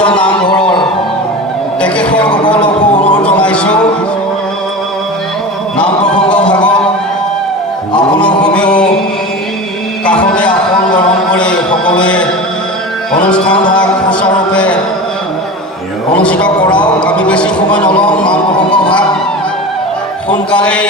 পূজা নামঘৰৰ তেখেতসকলকো অনুৰোধ জনাইছোঁ নাম প্ৰসংগ ভাগত আপোনালোকেও কাষতে আসন গ্ৰহণ কৰি সকলোৱে অনুষ্ঠানভাগ সুচাৰুৰূপে অনুষ্ঠিত কৰাওক। আমি বেছি সময় নলওঁ, নাম প্ৰসংগ ভাগ সোনকালেই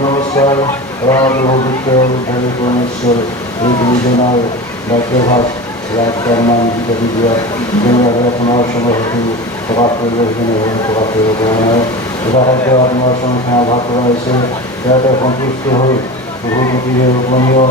Namaskar. পরমেশ্বর এই দুজনার রাজ্যভাস রাজকর্মান গীতা বিদ্যা যেভাবে আপনার সময় হেতু প্রকাশ করবে সেখানে প্রকাশ করবে এটা হয়তো আপনার সঙ্গে ক্ষমা ভাগ করা হয়েছে সেটা সন্তুষ্ট হয়ে প্রভুপতি উপনীয়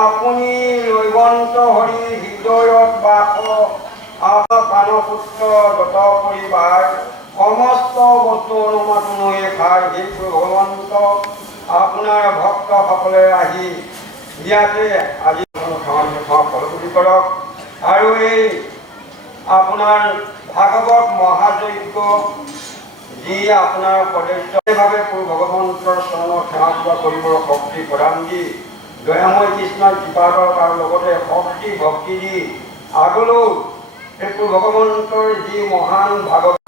আপুনি লৈবন্ত হৰি হৃদয়ত বাস প্ৰাণপুত্ৰ যত পৰিবাৰ সমস্ত বস্তু অনুমাতো নৈ খাই হে ভগৱন্ত আপোনাৰ ভক্তসকলে আহি ইয়াতে আজি ফলগুৰি কৰক আৰু এই আপোনাৰ ভাগৱত মহাযজ্ঞ যি আপোনাৰ সদস্যভাৱে ভগৱন্তৰ চৰণত সেৱা কৰিবৰ শক্তি প্ৰদান দি দয়াময় কৃষ্ণৰ কৃপাদক আৰু লগতে শক্তি ভক্তি দি আগলৈও সেইটো ভগৱন্তৰ যি মহান ভাগৱত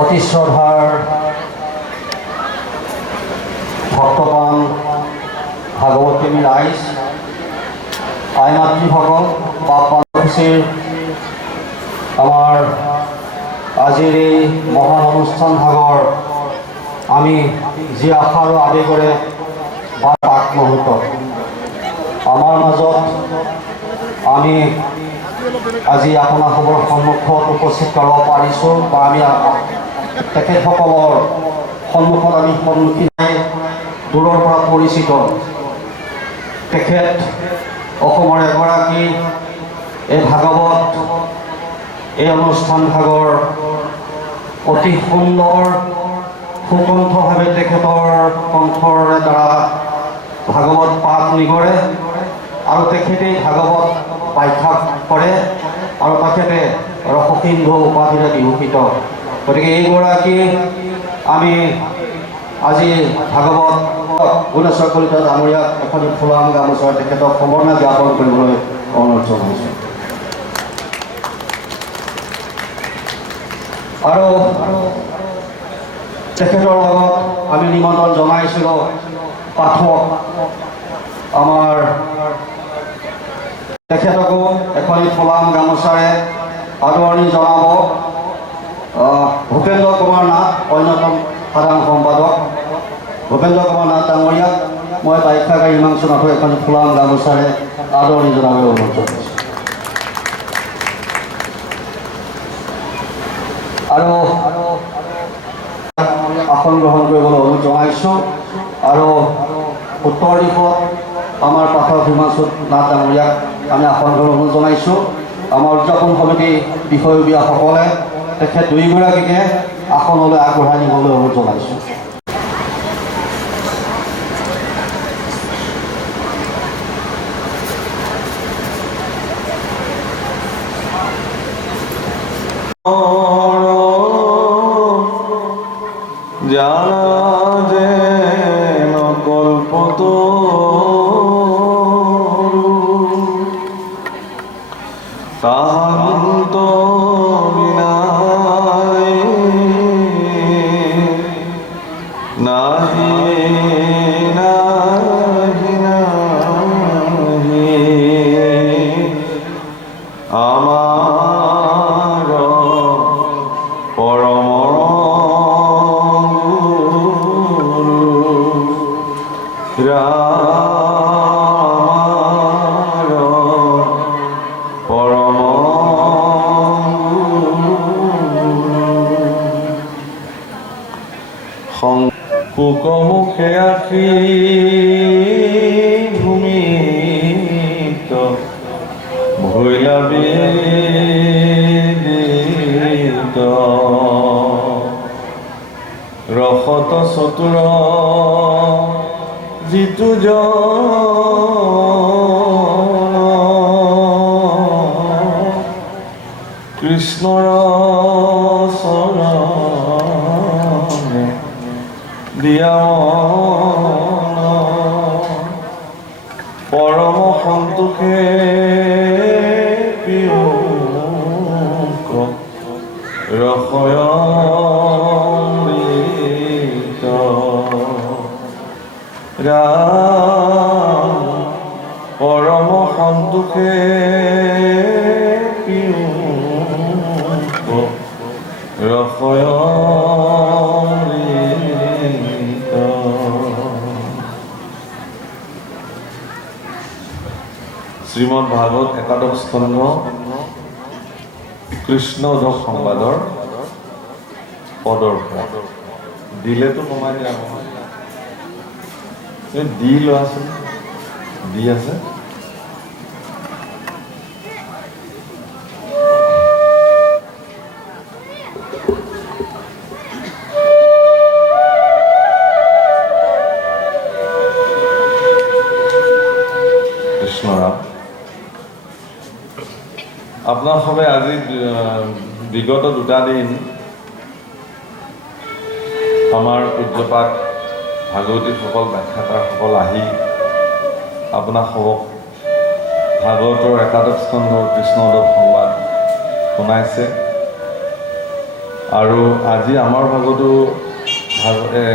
অতি শ্ৰদ্ধাৰ ভক্তবান ভাগৱতী ৰাইজ আই মাতৃভকত পাপীৰ আমাৰ আজিৰ এই মহান অনুষ্ঠান ভাগৰ আমি যি আশা আৰু আবেগৰে বা পাক মুহূৰ্ত আমাৰ মাজত আমি আজি আপোনালোকৰ সন্মুখত উপস্থিত কৰিব পাৰিছোঁ বা আমি তেখেতসকলৰ সন্মুখত আমি সন্মুখীন দূৰৰ পৰা পৰিচিত তেখেত অসমৰ এগৰাকী এই ভাগৱত এই অনুষ্ঠান ভাগৰ অতি সুন্দৰ সুকণ্ঠভাৱে তেখেতৰ কণ্ঠৰে দ্বাৰা ভাগৱত পাঠ নিগৰে আৰু তেখেতেই ভাগৱত ব্যাখ্যা কৰে আৰু তেখেতে ৰসসিন্ধু উপাধিৰে বিভূষিত। গতিকে এইগৰাকী আমি আজি ভাগৱত গুণেশ্বৰ কলিতা ডাঙৰীয়াক এখন ফুলাম গামোচাৰে তেখেতক সম্বৰ্ধনা জ্ঞাপন কৰিবলৈ অনুৰোধ জনাইছোঁ। আৰু তেখেতৰ লগত আমি নিমন্ত্ৰণ জনাইছিলোঁ পাঠক আমাৰ তেখেতকো এখন ফুলাম গামোচাৰে আদৰণি জনাব ভূপেন্দ্ৰ কুমাৰ নাথ, অন্যতম সাধাৰণ সম্পাদক ভূপেন্দ্ৰ কুমাৰ নাথ ডাঙৰীয়াক মই বাখ্যাকাৰী হিমাংশু নাথক এখন ফুলাম গামোচাৰে আদৰণি জনাবলৈ অনুৰোধ জনাইছোঁ। আৰু আসন গ্ৰহণ কৰিবলৈ অনুৰোধ জনাইছোঁ। আৰু উত্তৰ দিশত আমাৰ পাঠক হিমাংশু নাথ ডাঙৰীয়াক আমি আসন গ্ৰহণ অনুৰোধ জনাইছোঁ। আমাৰ উদযাপন সমিতি বিষয়ববীয়াসকলে তেখেত দুয়োগৰাকীকে আসনলৈ আগবঢ়াই নিবলৈ অনুৰোধ জনাইছোঁ। জানা যে নকল্পত তাহান্ত বিনাই নাহি নাহি নাহি আমাৰ পৰম শোকমুখে আখি ভূমিত ভৈলা বিদিত ৰসত চতুৰ যিটো কৃষ্ণৰ চৰণে দিয়া পৰম সন্তোষে পিয়ুক ৰসয়মৃত ৰাম পৰম সন্তোষে পিয়ুক ৰসয়মৃত। শ্ৰীমদ ভাগৱত একাদশ স্কন্ধ কৃষ্ণ উদ্ধৱ সংবাদৰ পদৰ দিলেতো কমাই দিয়া দি লোৱা আছে দি আছে আপনাৰ সবে আজি বিগত দুটা দিন আমাৰ পূজ্যপাঠ ভাগৱতীসকল ব্যাখ্যাকাৰসকল আহি আপোনাক সবক ভাগৱতৰ একাদশ স্কন্ধৰ কৃষ্ণ উদ্ধৱ সংবাদ শুনাইছে। আৰু আজি আমাৰ ভাগতো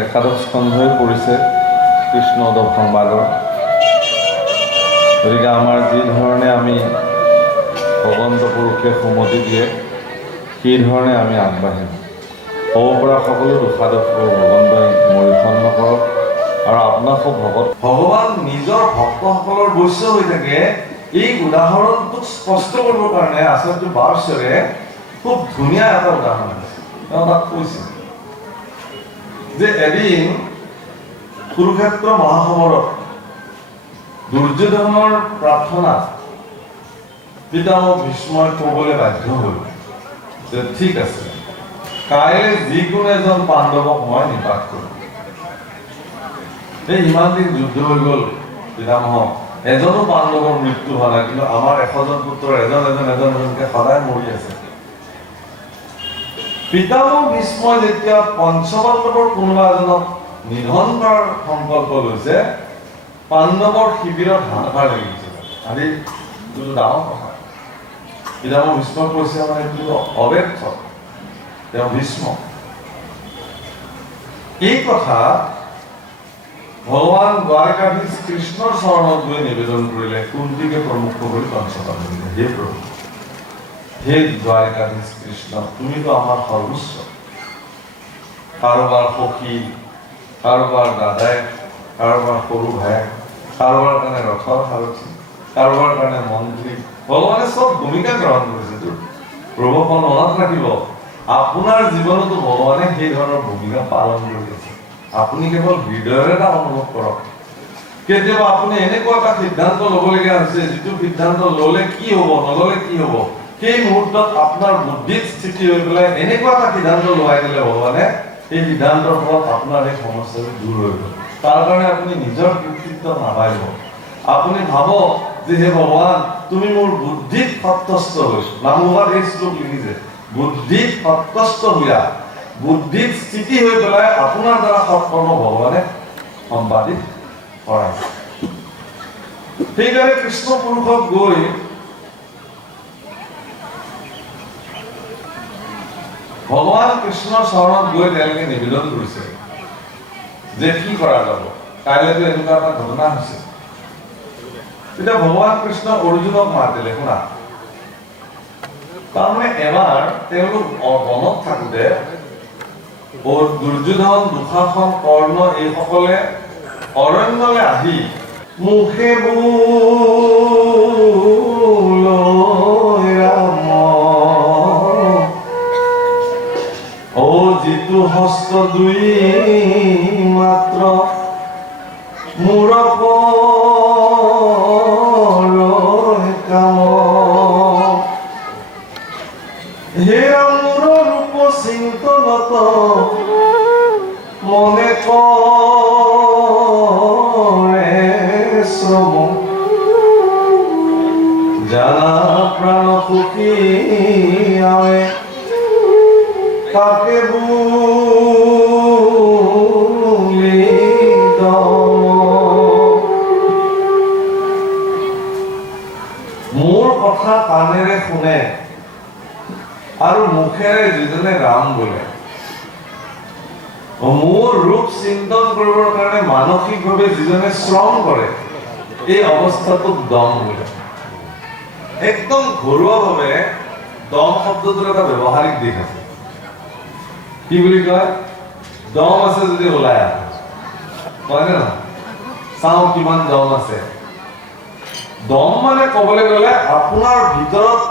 একাদশ স্কন্ধই পৰিছে কৃষ্ণ উদ্ধৱ সংবাদৰ। গতিকে আমাৰ যি ধৰণে আমি ভগৱন্ত পুৰুষে সুমতি দিয়ে সেই ধৰণে আমি আগবাঢ়িম। হ'ব পৰা সকলো দুষাদোষ ভগৱন্তই মৰিখন নকৰক। আৰু আপোনাক ভগৱান নিজৰ ভক্তসকলৰ বৈশ্য হৈ থাকে। এই উদাহৰণটোক স্পষ্ট কৰিবৰ কাৰণে আচাৰ্য বাৰ্ষৰে খুব ধুনীয়া এটা উদাহৰণ আছে। তেওঁ তাক কৈছে যে এদিন কুৰুক্ষেত্ৰ মহাসমৰত দুৰ্যোধনৰ প্ৰাৰ্থনাত পিতামহ ভীষ্মই ক'বলৈ বাধ্য হ'ল যে ঠিক আছে, কাইলৈ যিকোনো এজন পাণ্ডৱক মই নিপাত কৰিম। এই ইমান দিন যুদ্ধ হৈ গ'ল পিতামহ, এজনো পাণ্ডৱৰ মৃত্যু হোৱা নাই, কিন্তু আমাৰ 100জন পুত্ৰ এজনকে সদায় মৰি আছে। পিতামহ ভীষ্মই যেতিয়া পঞ্চপাণ্ডৱৰ কোনোবা এজনক নিধন কৰাৰ সংকল্প লৈছে, পাণ্ডৱৰ শিবিৰত হাহাকাৰ লাগি গৈছে। আজি এইটো ডাঙৰ কথা। এতিয়া মই ভীষ্মক কৈছে মানে এইটো অব্যৰ্থ, তেওঁ ভীষ্ম। এই কথা ভগৱান দ্বাৰকাধীশ কৃষ্ণৰ চৰণত গৈ নিবেদন কৰিলে, কুন্তীকে প্ৰমুখ কৰি কংসপাল কৰিলে, হে প্ৰভু, হে দ্বাৰকাধীশ কৃষ্ণ, তুমিতো আমাৰ সৰ্বোচ্চ। কাৰোবাৰ সখী, কাৰোবাৰ দাদাই, কাৰোবাৰ সৰু ভাই, কাৰোবাৰ কাৰণে ৰথৰ সাৰথী, কাৰোবাৰ কাৰণে মন্ত্ৰী, ভগৱানে চব ভূমিকা গ্ৰহণ কৰিছে। প্ৰভুখন মনত ৰাখিব, আপোনাৰ জীৱনতো ভগৱানে সেই ধৰণৰ ভূমিকা পালন কৰি আছে। আপুনি কেৱল হৃদয়ৰ এটা অনুভৱ কৰক। কেতিয়াবা আপুনি এনেকুৱা এটা সিদ্ধান্ত ল'বলগীয়া হৈছে, যিটো সিদ্ধান্ত ল'লে কি হ'ব, নল'লে কি হ'ব, সেই মুহূৰ্তত আপোনাৰ বুদ্ধিত স্থিতি হৈ পেলাই এনেকুৱা এটা সিদ্ধান্ত লোৱাই দিলে ভগৱানে, এই সিদ্ধান্তৰ ফলত আপোনাৰ এই সমস্যাটো দূৰ হৈ গ'ল। তাৰ কাৰণে আপুনি নিজৰ কৃতিত্ব নাপাৰিব। আপুনি ভাবক যে হে ভগৱান, তুমি মোৰ বুদ্ধিত সন্তুষ্ট হৈছ। নামঘোষাত এই শ্লোক লিখিছে, বুদ্ধিত সন্তুষ্ট হোৱা, বুদ্ধিত স্থিতি হৈ পেলাই আপোনাৰ দ্বাৰা সৎকৰ্ম ভগৱানে সম্পাদিত কৰাইছে। সেইকাৰণে কৃষ্ণ পুৰুষক গৈ ভগৱান কৃষ্ণৰ চৰণত গৈ তেওঁলোকে নিবেদন কৰিছে যে কি কৰা যাব, কাইলৈতো এনেকুৱা এটা ঘটনা হৈছে। তেতিয়া ভগৱান কৃষ্ণ অৰ্জুনক মাতিলে, শুনা। তাৰমানে এবাৰ তেওঁলোক বনত থাকোঁতে দুৰ্যোধন, দুঃশাসন, কৰ্ণ এইসকলে অৰণ্যলৈ আহি মুখে যিটো হস্ত দুই মাত্ৰ মোৰ কাম, হে মোৰ ৰূপ চিন্তনত মনে কৰে শ্ৰম, জানা প্ৰাণ সুখী আৱে তাকে বুলি মোৰ কথা কাণেৰে শুনে আৰু মুখেৰে যিজনে ৰাম বোলে, মোৰ ৰূপ চিন্তন কৰিবৰ কাৰণে মানসিকভাৱে যিজনে শ্ৰম কৰে, এই অৱস্থাটোক দম বোলে। একদম ঘৰুৱাভাৱে দম শব্দটোৰ এটা ব্যৱহাৰিক দিশ আছে। কি বুলি কয়? দম আছে যদি ওলাই আহে, কয়নে নহয়? চাওঁ কিমান দম আছে। দম মানে ক'বলৈ গ'লে আপোনাৰ ভিতৰত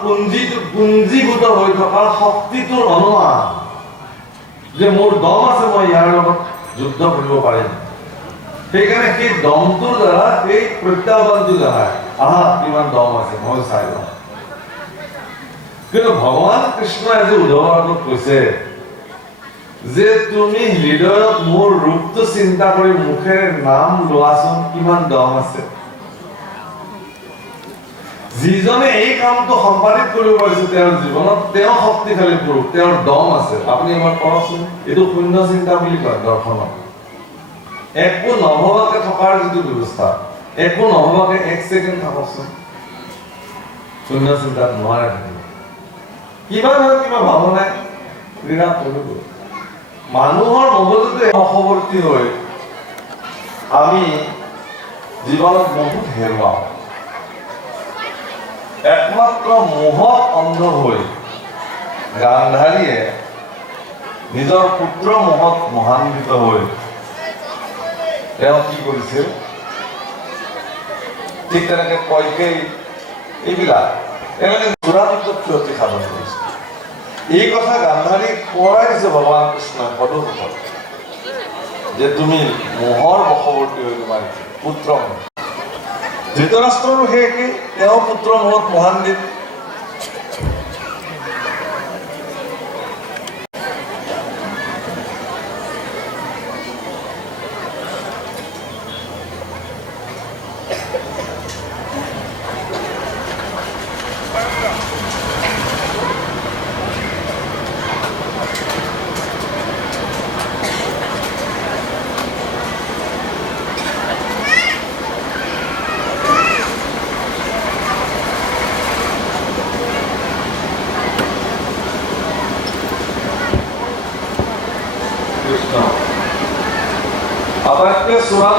পুঞ্জীভূত হৈ থকা শক্তিটোৰ অনুমান যে মোৰ দম আছে, মই ইয়াৰ লগত যুদ্ধ কৰিব পাৰিম। সেইকাৰণে সেই দমটোৰ দ্বাৰা এই প্ৰত্যাহ্বানটো জনায়, আহা কিমান দম আছে, মই চাই লওঁ। কিন্তু ভগৱান কৃষ্ণই আজি উদাহৰণত কৈছে যে তুমি হৃদয়ত মোৰ ৰূপটো চিন্তা কৰি মুখেৰে নাম লোৱাচোন, কিমান দম আছে। যিজনে এই কামটো সম্পাদিত কৰিব পাৰিছে তেওঁৰ জীৱনত, তেওঁ শক্তিশালী পুৰুষ, তেওঁৰ দম আছে। আপুনি এবাৰ কৰকচোন, এইটো শূন্য চিন্তা বুলি কয় দৰ্শনত। একো নভবাকে থকাৰ যিটো ব্যৱস্থা, একো নভবাকে এক ছেকেণ্ড থাককচোন, শূন্য চিন্তাত নোৱাৰে থাকিব। কিবা নহয় কিবা ভাৱনাই ক্ৰীড়া কৰিব। মানুহৰ মগজুতে বশৱৰ্তী হৈ আমি জীৱনত বহুত হেৰুৱাওঁ। একমাত্ৰ মোহত অন্ধ হৈ গান্ধাৰীয়ে নিজৰ পুত্ৰ মোহত মহান্বিত হৈ তেওঁ কি কৰিছিল, ঠিক তেনেকে কয়কেই এইবিলাক এনেকে চূড়ান্ত ক্ষতি সাধন কৰিছিল। এই কথা গান্ধাৰীক সোঁৱৰাই দিছে ভগৱান কৃষ্ণই পদুমত, যে তুমি মোহৰ বশৱৰ্তী হৈ তোমাৰ পুত্ৰ। ধৃতৰাষ্ট্ৰৰো সেই একেই, তেওঁ পুত্ৰ মোহত মহান্বিত।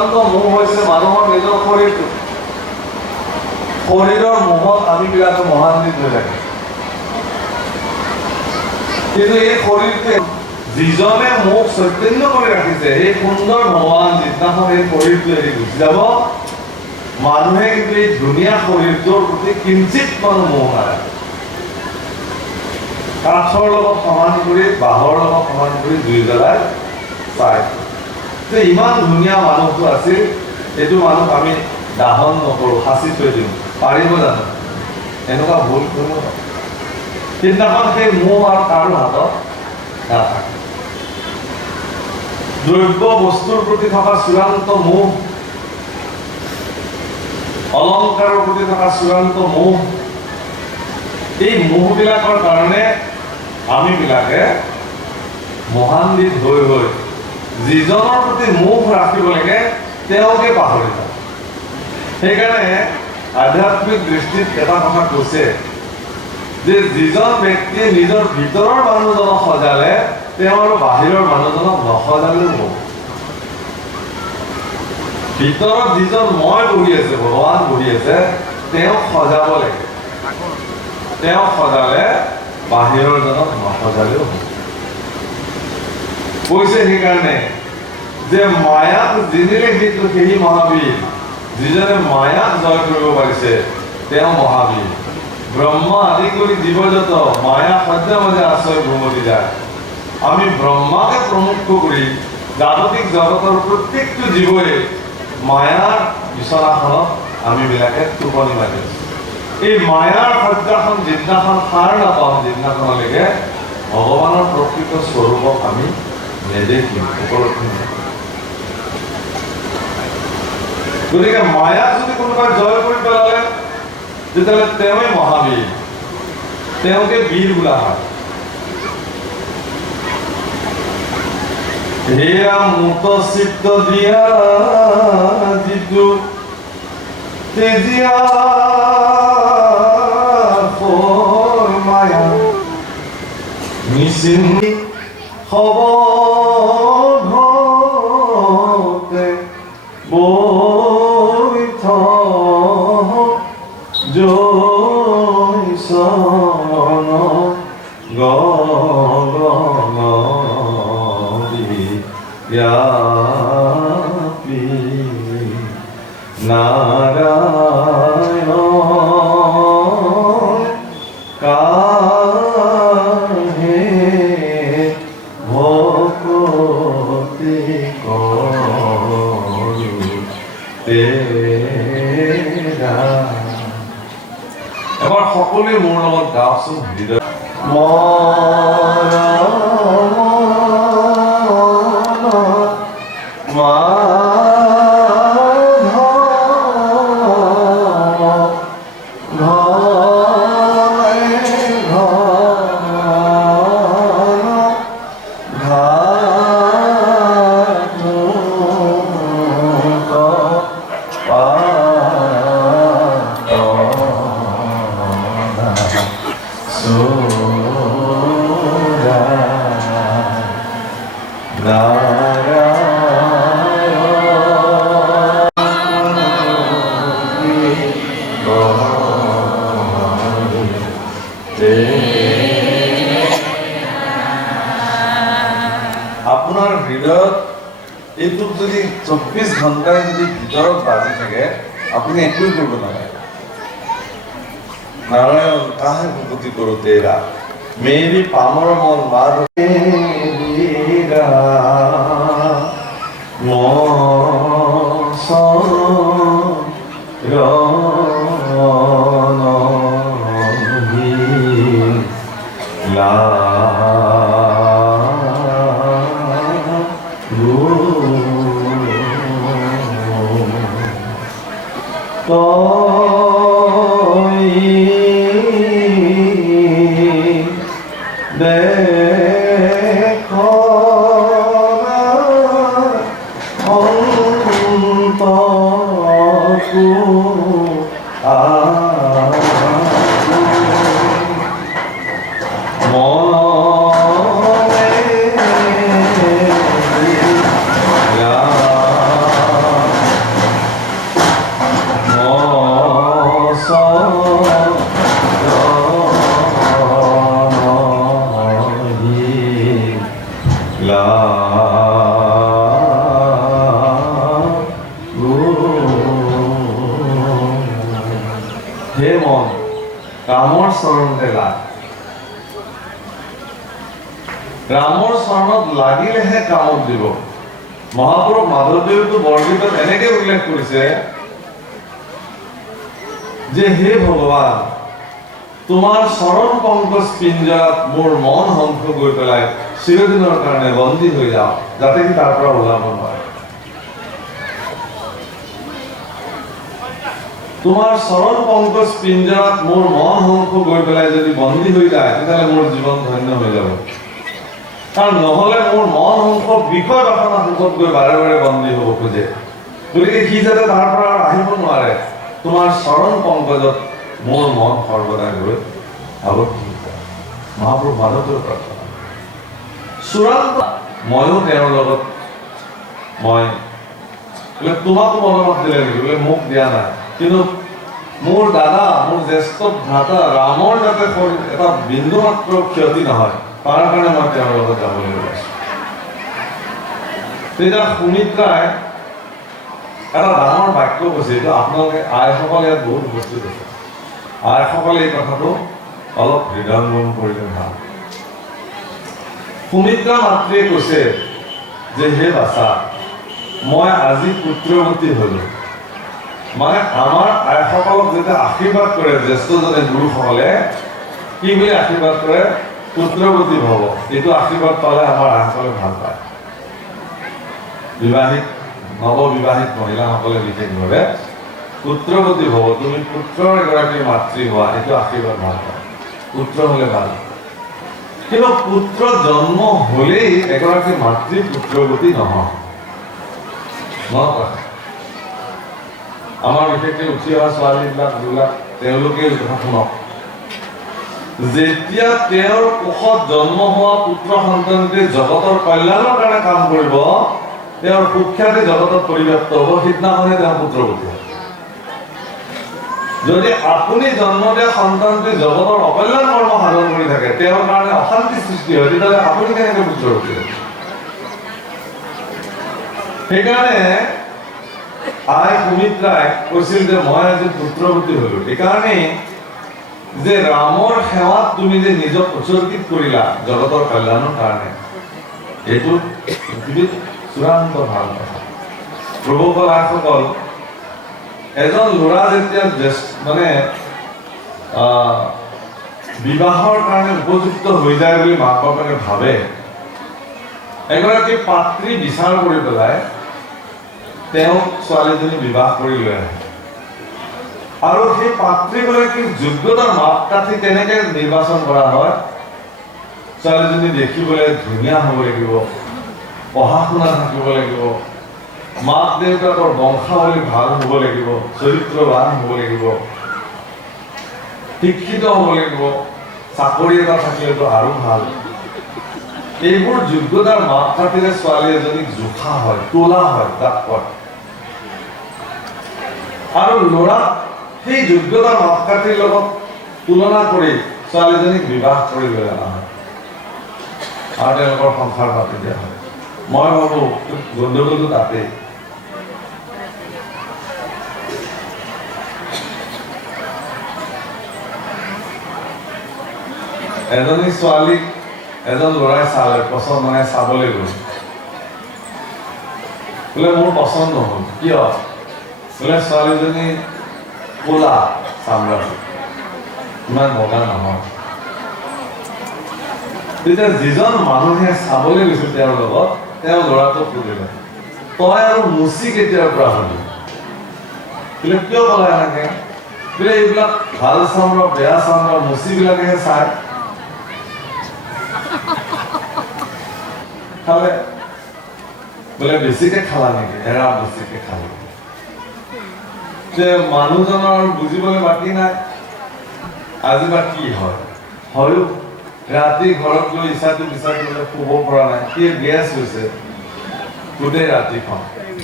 চূড়ান্ত মোহ হৈছে মানুহৰ নিজৰ শৰীৰটো। শৰীৰৰ মোহত আমি বিলাকে মহান্বিত হৈ থাকে। কিন্তু এই শৰীৰটোৱে যিজনে মোক চৈতন্য কৰি ৰাখিছে, এই সুন্দৰ ভগৱান যিদিনাখন এই শৰীৰটো এৰি গুচি যাব, মানুহে কিন্তু এই ধুনীয়া শৰীৰটোৰ প্ৰতি কিঞ্চিত মানুহ মোহ নাৰাখে। কাঠৰ লগত সমান কৰি, বাঁহৰ লগত সমান কৰি জুই জ্বলাই চাই যে ইমান ধুনীয়া মানুহটো আছিল, এইটো মানুহক আমি দাহন নকৰোঁ, সাঁচি থৈ দিওঁ, পাৰিব জানো? এনেকুৱা ভুল কৰিব নোৱাৰে। সিদিনাখন সেই মোহ আৰু কাৰো হাতত নাথাকে। দ্ৰব্য বস্তুৰ প্ৰতি থকা চূড়ান্ত মোহ, অলংকাৰৰ প্ৰতি থকা চূড়ান্ত মোহ, এই মোহবিলাকৰ কাৰণে আমিবিলাকে মহান্বিত হৈ হৈ যিজনৰ প্ৰতি মোহ ৰাখিব লাগে তেওঁকে পাহৰি যাওঁ। সেইকাৰণে আধ্যাত্মিক দৃষ্টিত এটা কথা কৈছে যে যিজন ব্যক্তিয়ে নিজৰ ভিতৰৰ মানুহজনক সজালে তেওঁ আৰু বাহিৰৰ মানুহজনক নসজালেও হ'ব। ভিতৰত যিজন মই বহি আছে, ভগৱান বহি আছে, তেওঁক সজাব লাগে। তেওঁক সজালে বাহিৰৰ জনক নসজালেও হ'ব। কৈছে সেইকাৰণে যে মায়াক জিনিলে সেই মহাবীৰ, যিজনে মায়াক জয় কৰিব পাৰিছে তেওঁ মহাবীৰ। ব্ৰহ্মা আদি কৰি জীৱজত মায়া সজ্জা মাজে আশ্ৰয় ভ্ৰমতি যায়। আমি ব্ৰহ্মাকে প্ৰমুখ কৰি জাগতিক জগতৰ প্ৰত্যেকটো জীৱই মায়াৰ বিচনাখনত আমিবিলাকে টোপনি মাৰি আছোঁ। এই মায়াৰ সজ্জাখন যিদিনাখন সাৰ নাপাম, যিদিনাখনলৈকে ভগৱানৰ প্ৰকৃত স্বৰূপক আমি নেদেখিম, উপলব্ধি নকৰিম। গতিকে মায়াক যদি কোনোবাই জয় কৰি পেলালে তেতিয়াহ'লে তেওঁৱে মহাবীৰ, তেওঁকে বীৰ বোলা হয়। হেৰা মুত চিত্ত দিয়া যিটো তেজিয়া মায়া মিচিন সবঘতে বৈঠ জৈসন গগনদি নারায়ণ কাহে ভকতি করু তেরা। এবাৰ সকলোৱে মোৰ লগত গাওঁচোন হৃদয় আপোনাৰ হৃদয়ত এইটোক যদি 24 ঘণ্টাই যদি ভিতৰত বাজি থাকে, আপুনি একোৱেই কৰিব নালাগে। নাৰায়ণ কাহে ভকতি কৰো তেৰা, মেৰি পামৰ মন মাৰ দেখো অন্তকু মনে হে মন ৰামৰ চৰণতে লাগ ৰামৰ চৰণত লাগিলেহে কামত দিব মহাপুৰুষ মাধৱদেৱেতো বৰগীতত এনেকে উল্লেখ কৰিছে যে হে ভগৱান তোমাৰ চৰণ পংকজ পিঞ্জৰাত মোৰ মন হংস গৈ পেলাই চিৰদিনৰ কাৰণে বন্দী হৈ যাওঁ যাতে কি তাৰ পৰা ওলাব নোৱাৰে তোমাৰ চৰণ পংকজ পিঞ্জৰাত মোৰ মন হংস গৈ পেলাই যদি বন্দী হৈ যায় তেতিয়াহ'লে মোৰ জীৱন ধন্য হৈ যাব কাৰণ নহ'লে মোৰ মন হংস বিষয় বাসনা সুখত গৈ বাৰে বাৰে বন্দী হ'ব খোজে গতিকে সি যাতে তাৰ পৰা আহিব নোৱাৰে তোমাৰ চৰণ পংকজত মোৰ মন সৰ্বদা গৈ আৱদ্ধ মহাপুৰুষ মাধৱদেৱৰ প্ৰাৰ্থনা চূড়ান্ত ময়ো তেওঁৰ লগত মই তোমাকো মনোমত দিলে নেকি বোলে মোক দিয়া নাই কিন্তু মোৰ দাদা মোৰ জ্যেষ্ঠ ভ্ৰাতা ৰামৰ যাতে এটা বিন্দু মাত্ৰ ক্ষতি নহয় তাৰ কাৰণে মই তেওঁৰ লগত যাবলৈ ওলাইছোঁ তেতিয়া সুমিত্ৰাই এটা ডাঙৰ বাক্য কৈছে এইটো আপোনালোকে আইসকলে ইয়াত বহুত উপস্থিত আছে আইসকলে এই কথাটো অলপ হৃদয়ংগম কৰিলে ভাল সুমিত্ৰা মাতৃয়ে কৈছে যে হে বাচা মই আজি পুত্ৰৱতী হলো মানে আমাৰ আইসকলক যেতিয়া আশীৰ্বাদ কৰে জ্যেষ্ঠজনে গুৰুসকলে কি বুলি আশীৰ্বাদ কৰে পুত্ৰৱতী ভৱ এইটো আশীৰ্বাদ পালে আমাৰ আইসকলে ভাল পায় বিবাহিত নৱবিবাহিত মহিলাসকলে বিশেষভাৱে পুত্ৰৱতী ভৱ তুমি পুত্ৰৰ এগৰাকী মাতৃ হোৱা এইটো আশীৰ্বাদ ভাল পায় পুত্ৰ হ'লে ভাল কিন্তু পুত্ৰ জন্ম হ'লেই এগৰাকী মাতৃ পুত্ৰৱতী নহয় আমাৰ বিশেষকৈ উঠি অহা ছোৱালীবিলাক যিবিলাক তেওঁলোকে কথা শুনক যেতিয়া তেওঁৰ কোষত জন্ম হোৱা পুত্ৰ সন্তানটোৱে জগতৰ কল্যাণৰ কাৰণে কাম কৰিব তেওঁৰ সুখ্যাতি জগতত পৰিব্যাপ্ত হ'ব সিদিনাখনে তেওঁ পুত্ৰৱতী হ'ব যদি আপুনি জন্ম দিয়া সন্তানটোৱে জগতৰ অকল্যাণ কৰ্ম সাধন কৰি থাকে তেওঁৰ কাৰণে অশান্তি সৃষ্টি হয় তেতিয়াহ'লে আপুনি কেনেকৈ পুত্ৰৱতী হ'ব সেইকাৰণে আই সুমিত্ৰাই কৈছিল যে মই আজি পুত্ৰৱতী হলো এইকাৰণেই যে ৰামৰ সেৱাত তুমি যে নিজক উৎসৰ্গিত কৰিলা জগতৰ কল্যাণৰ কাৰণে এইটো পৃথিৱীত চূড়ান্ত ভাল কথা প্ৰভুসকল আইসকল এজন ল'ৰা যেতিয়া মানে বিবাহৰ কাৰণে উপযুক্ত হৈ যায় বুলি মাক বাপেকে ভাবে এগৰাকী পাত্ৰী বিচাৰ কৰি পেলাই তেওঁক ছোৱালীজনী বিবাহ কৰি লৈ আহে আৰু সেই পাত্ৰীগৰাকীৰ যোগ্যতাৰ মাপকাঠি তেনেকে নিৰ্বাচন কৰা হয় ছোৱালীজনী দেখিবলৈ ধুনীয়া হ'ব লাগিব পঢ়া শুনা থাকিব লাগিব মাক দেউতাকৰ বংশাৱলী ভাল হ'ব লাগিব চৰিত্ৰৱান হ'ব লাগিব শিক্ষিত হ'ব লাগিব চাকৰি এটা থাকিলেতো আৰু ভাল এইবোৰ যোগ্যতাৰ মাপকাঠিৰে ছোৱালী এজনীক জোখা হয় তোলা হয় তাক কয় আৰু ল'ৰা সেই যোগ্যতাৰ মাপকাঠিৰ লগত তুলনা কৰি ছোৱালীজনীক বিবাহ কৰি লৈ অনা হয় আৰু তেওঁলোকৰ সংসাৰ পাতি দিয়া হয় মই ভাবো গণ্ডগোলটো তাতেই এজনী ছোৱালীক এজন ল'ৰাই চালে পচন্দ মানে চাবলৈ গ'ল বোলে মোৰ পচন্দ নহ'ল কিয় বোলে ছোৱালীজনী ক'লা চামৰাটো ইমান বগা নহয় তেতিয়া যিজন মানুহে চাবলৈ গৈছিল তেওঁৰ লগত তেওঁ ল'ৰাটোক সুধিলে তই আৰু মুচি কেতিয়াৰ পৰা হলি বোলে কিয় ক'লা এনেকে বোলে এইবিলাক ভাল চামৰা বেয়া চামৰা মুচিবিলাকেহে চায় খালে বোলে বেছিকে খালা নেকি এৰা বেছিকে খালো যে মানুহজনৰ বুজিবলৈ বাকী নাই আজি বা কি হয় হয়ো ৰাতি ঘৰত গৈ ইচ্ছাটো বিচাৰিবলৈ শুব পৰা নাই কি গেছ হৈছে গোটেই ৰাতিখন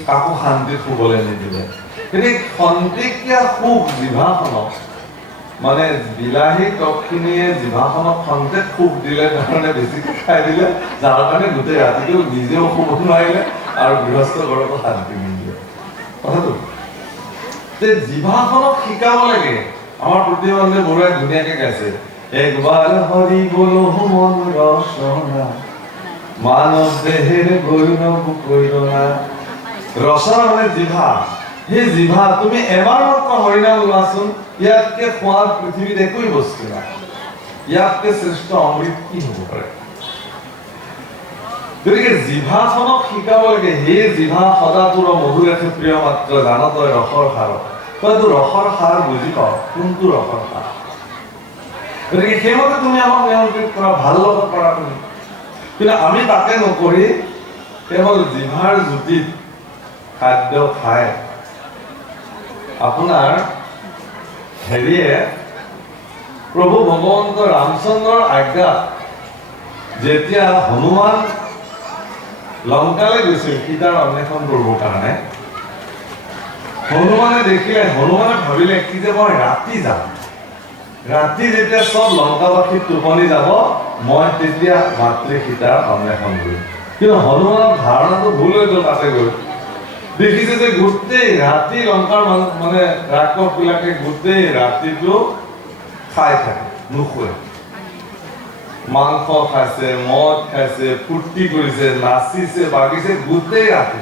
কাকো শান্তিত শুবলৈ নিদিলে কিন্তু খন্তেকীয়া সুখ জিভাখনক মানে বিলাহী টকখিনিয়ে জিভাখনক খন্তেক খুব দিলে কাৰণে বেছিকৈ খাই দিলে, যাৰ কাৰণে গোটেই ৰাতিটো নিজেও শুব নোৱাৰিলে আৰু গৃহস্থ ঘৰতো শান্তি নিদিলে। কথাটো যে জিভাখনক শিকাব লাগে। আমাৰ প্ৰতিবন্ধে বৰুৱাই ধুনীয়াকে গাইছে, একবাৰ হৰি বলো মন ৰচনা মানৱ দেহেৰ গৈৰৱ কৈৰনা। ৰচনা মানে জিভা। সেই জিভা তুমি এবাৰ মাত্ৰ হৰিনাম লোৱাচোন, ইয়াতকে খোৱাৰ পৃথিৱীত একোৱেই বস্তু নাই। ইয়াতকে শ্ৰেষ্ঠ অমৃত কি হ'ব পাৰে? গতিকে জিভাখনক শিকাব লাগে, হে জিভা সদা তোৰ মধুৰেথে প্ৰিয় মাত্ৰ জান তই ৰসৰ সাৰ। তইতো ৰসৰ সাৰ বুজি পাওঁ, কোনটো ৰসৰ সাৰ? গতিকে সেইমতে তুমি আমাক নিয়ন্ত্ৰিত কৰা, ভাল লগত কৰা তুমি। কিন্তু আমি তাকে নকৰি কেৱল জিভাৰ জুতিত খাদ্য খাই আপোনাৰ হেৰিয়ে প্ৰভু ভগৱন্ত ৰামচন্দ্ৰৰ আজ্ঞা যেতিয়া হনুমান লংকালৈ গৈছিল সীতাৰ অন্বেষণ কৰিবৰ কাৰণে, হনুমানে দেখিলে, হনুমানে ভাবিলে কি যে মই ৰাতি যাম, ৰাতি যেতিয়া চব লংকাবাসী টোপনি যাব মই তেতিয়া মাতৃ সীতাৰ অন্বেষণ কৰিম। কিন্তু হনুমানৰ ধাৰণাটো ভুল হৈ গ'ল। তাতে গৈ দেখিছে যে গোটেই ৰাতি লংকাৰ মানে ৰাক্ষসবিলাকে গোটেই ৰাতিটো খাই থাকে, নুশুৱে। মাংস খাইছে, মদ খাইছে, ফূৰ্তি কৰিছে, নাচিছে, বাগিছে গোটেই ৰাতি।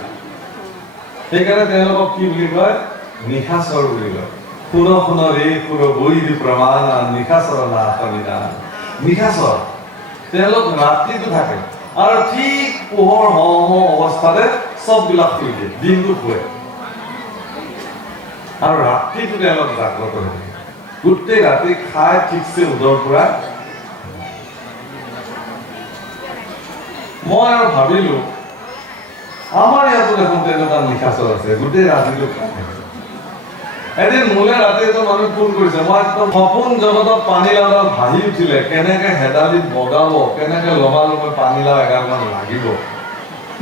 সেইকাৰণে তেওঁলোকক কি বুলি কয়? নিশাচৰ বুলি কয়। শুন শুন ৰে সুৰ বৈৰি প্ৰমাণ নিশাচৰ নাশনিনা। নিশাচৰ তেওঁলোক ৰাতিটো থাকে আৰু ঠিক পোহৰ হওঁ অৱস্থাতে চববিলাক শুই দিয়ে, দিনটো শুৱে আৰু ৰাতিটো তেওঁলোক জাগ্ৰত হৈ থাকে। গোটেই ৰাতি খাই ঠিকছে উদৰ পৰা। মই আৰু ভাবিলো আমাৰ ইয়াতো দেখোন তেনেকুৱা নিশাচৰ আছে, গোটেই ৰাতিটো খাই থাকে। এদিন মোলে ৰাতি এজন মানুহ ফোন কৰিছে, মই একদম সপোন জগতত পানীলাও ভাহি উঠিলে, কেনেকে হেদালিত বগাব, কেনেকে লমালমে পানীলাও এগালমান লাগিব,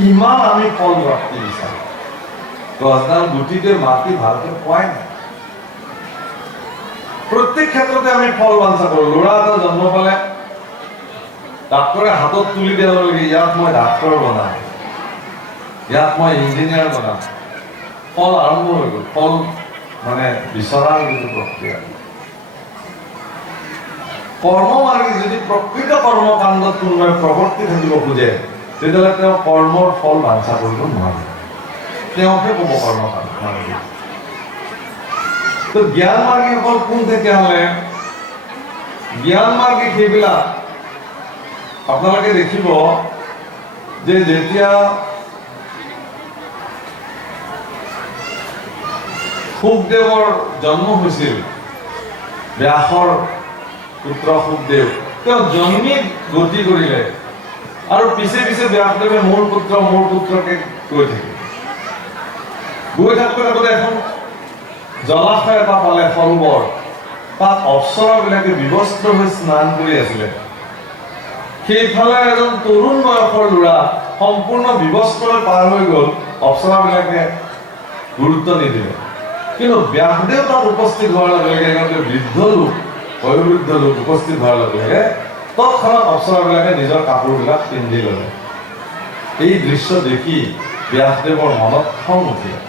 ইমান আমি ফল প্ৰাপ্তি বিচাৰোঁ। গছডাল গুটিতে মাটি ভালকে পোৱাই নাই। প্ৰত্যেক ক্ষেত্ৰতে আমি ফল বাঞ্ছা কৰোঁ। ল'ৰা এটা জন্ম পালে ডাক্তৰে হাতত তুলি দিয়া লগে ইয়াক মই ডাক্তৰ বনাম, ইয়াক মই ইঞ্জিনিয়াৰ বনাম। ফল আৰম্ভ হৈ গ'ল, ফল মানে বিচৰাৰ যিটো প্ৰক্ৰিয়া। কৰ্ম মাৰ্গী যদি প্ৰকৃত কৰ্মকাণ্ডত কোনোবাই প্ৰৱৰ্তি থাকিব খোজে তেতিয়াহ'লে তেওঁ কৰ্মৰ ফল বাঞ্ছা কৰিব নোৱাৰে, তেওঁকে ক'ব কৰ্মকাণ্ড মাৰ্গী। তো জ্ঞান মাৰ্গীসকল কোন? তেতিয়াহ'লে জ্ঞান মাৰ্গী সেইবিলাক আপোনালোকে দেখিব যে যেতিয়া শুকদেৱৰ জন্ম হৈছিল, ব্যাসৰ পুত্ৰ শুকদেৱ, তেওঁ জন্মি গতি কৰিলে আৰু পিছে পিছে ব্যাসদেৱে মোৰ পুত্ৰকে কৈ থাকে। গৈ থাকোঁতে এখন জলাশয় এটা পালে, সৰোবৰ। তাত অপ্সৰাবিলাকে বিবস্ত্ৰ হৈ স্নান কৰি আছিলে। সেইফালে এজন তৰুণ বয়সৰ ল'ৰা সম্পূৰ্ণ বিবস্ত্ৰ পাৰ হৈ গ'ল, অপ্সৰাবিলাকে গুৰুত্ব নিদিলে। কিন্তু ব্যাসদেৱ তাত উপস্থিত হোৱাৰ লগে লগে এগৰাকী বৃদ্ধ লোক, বয়োবৃদ্ধ লোক উপস্থিত হোৱাৰ লগে লগে তৎক্ষণাৎ অপ্সৰাবিলাকে নিজৰ কাপোৰবিলাক পিন্ধি ল'লে। এই দৃশ্য দেখি ব্যাসদেৱৰ মনত খং উঠিলে।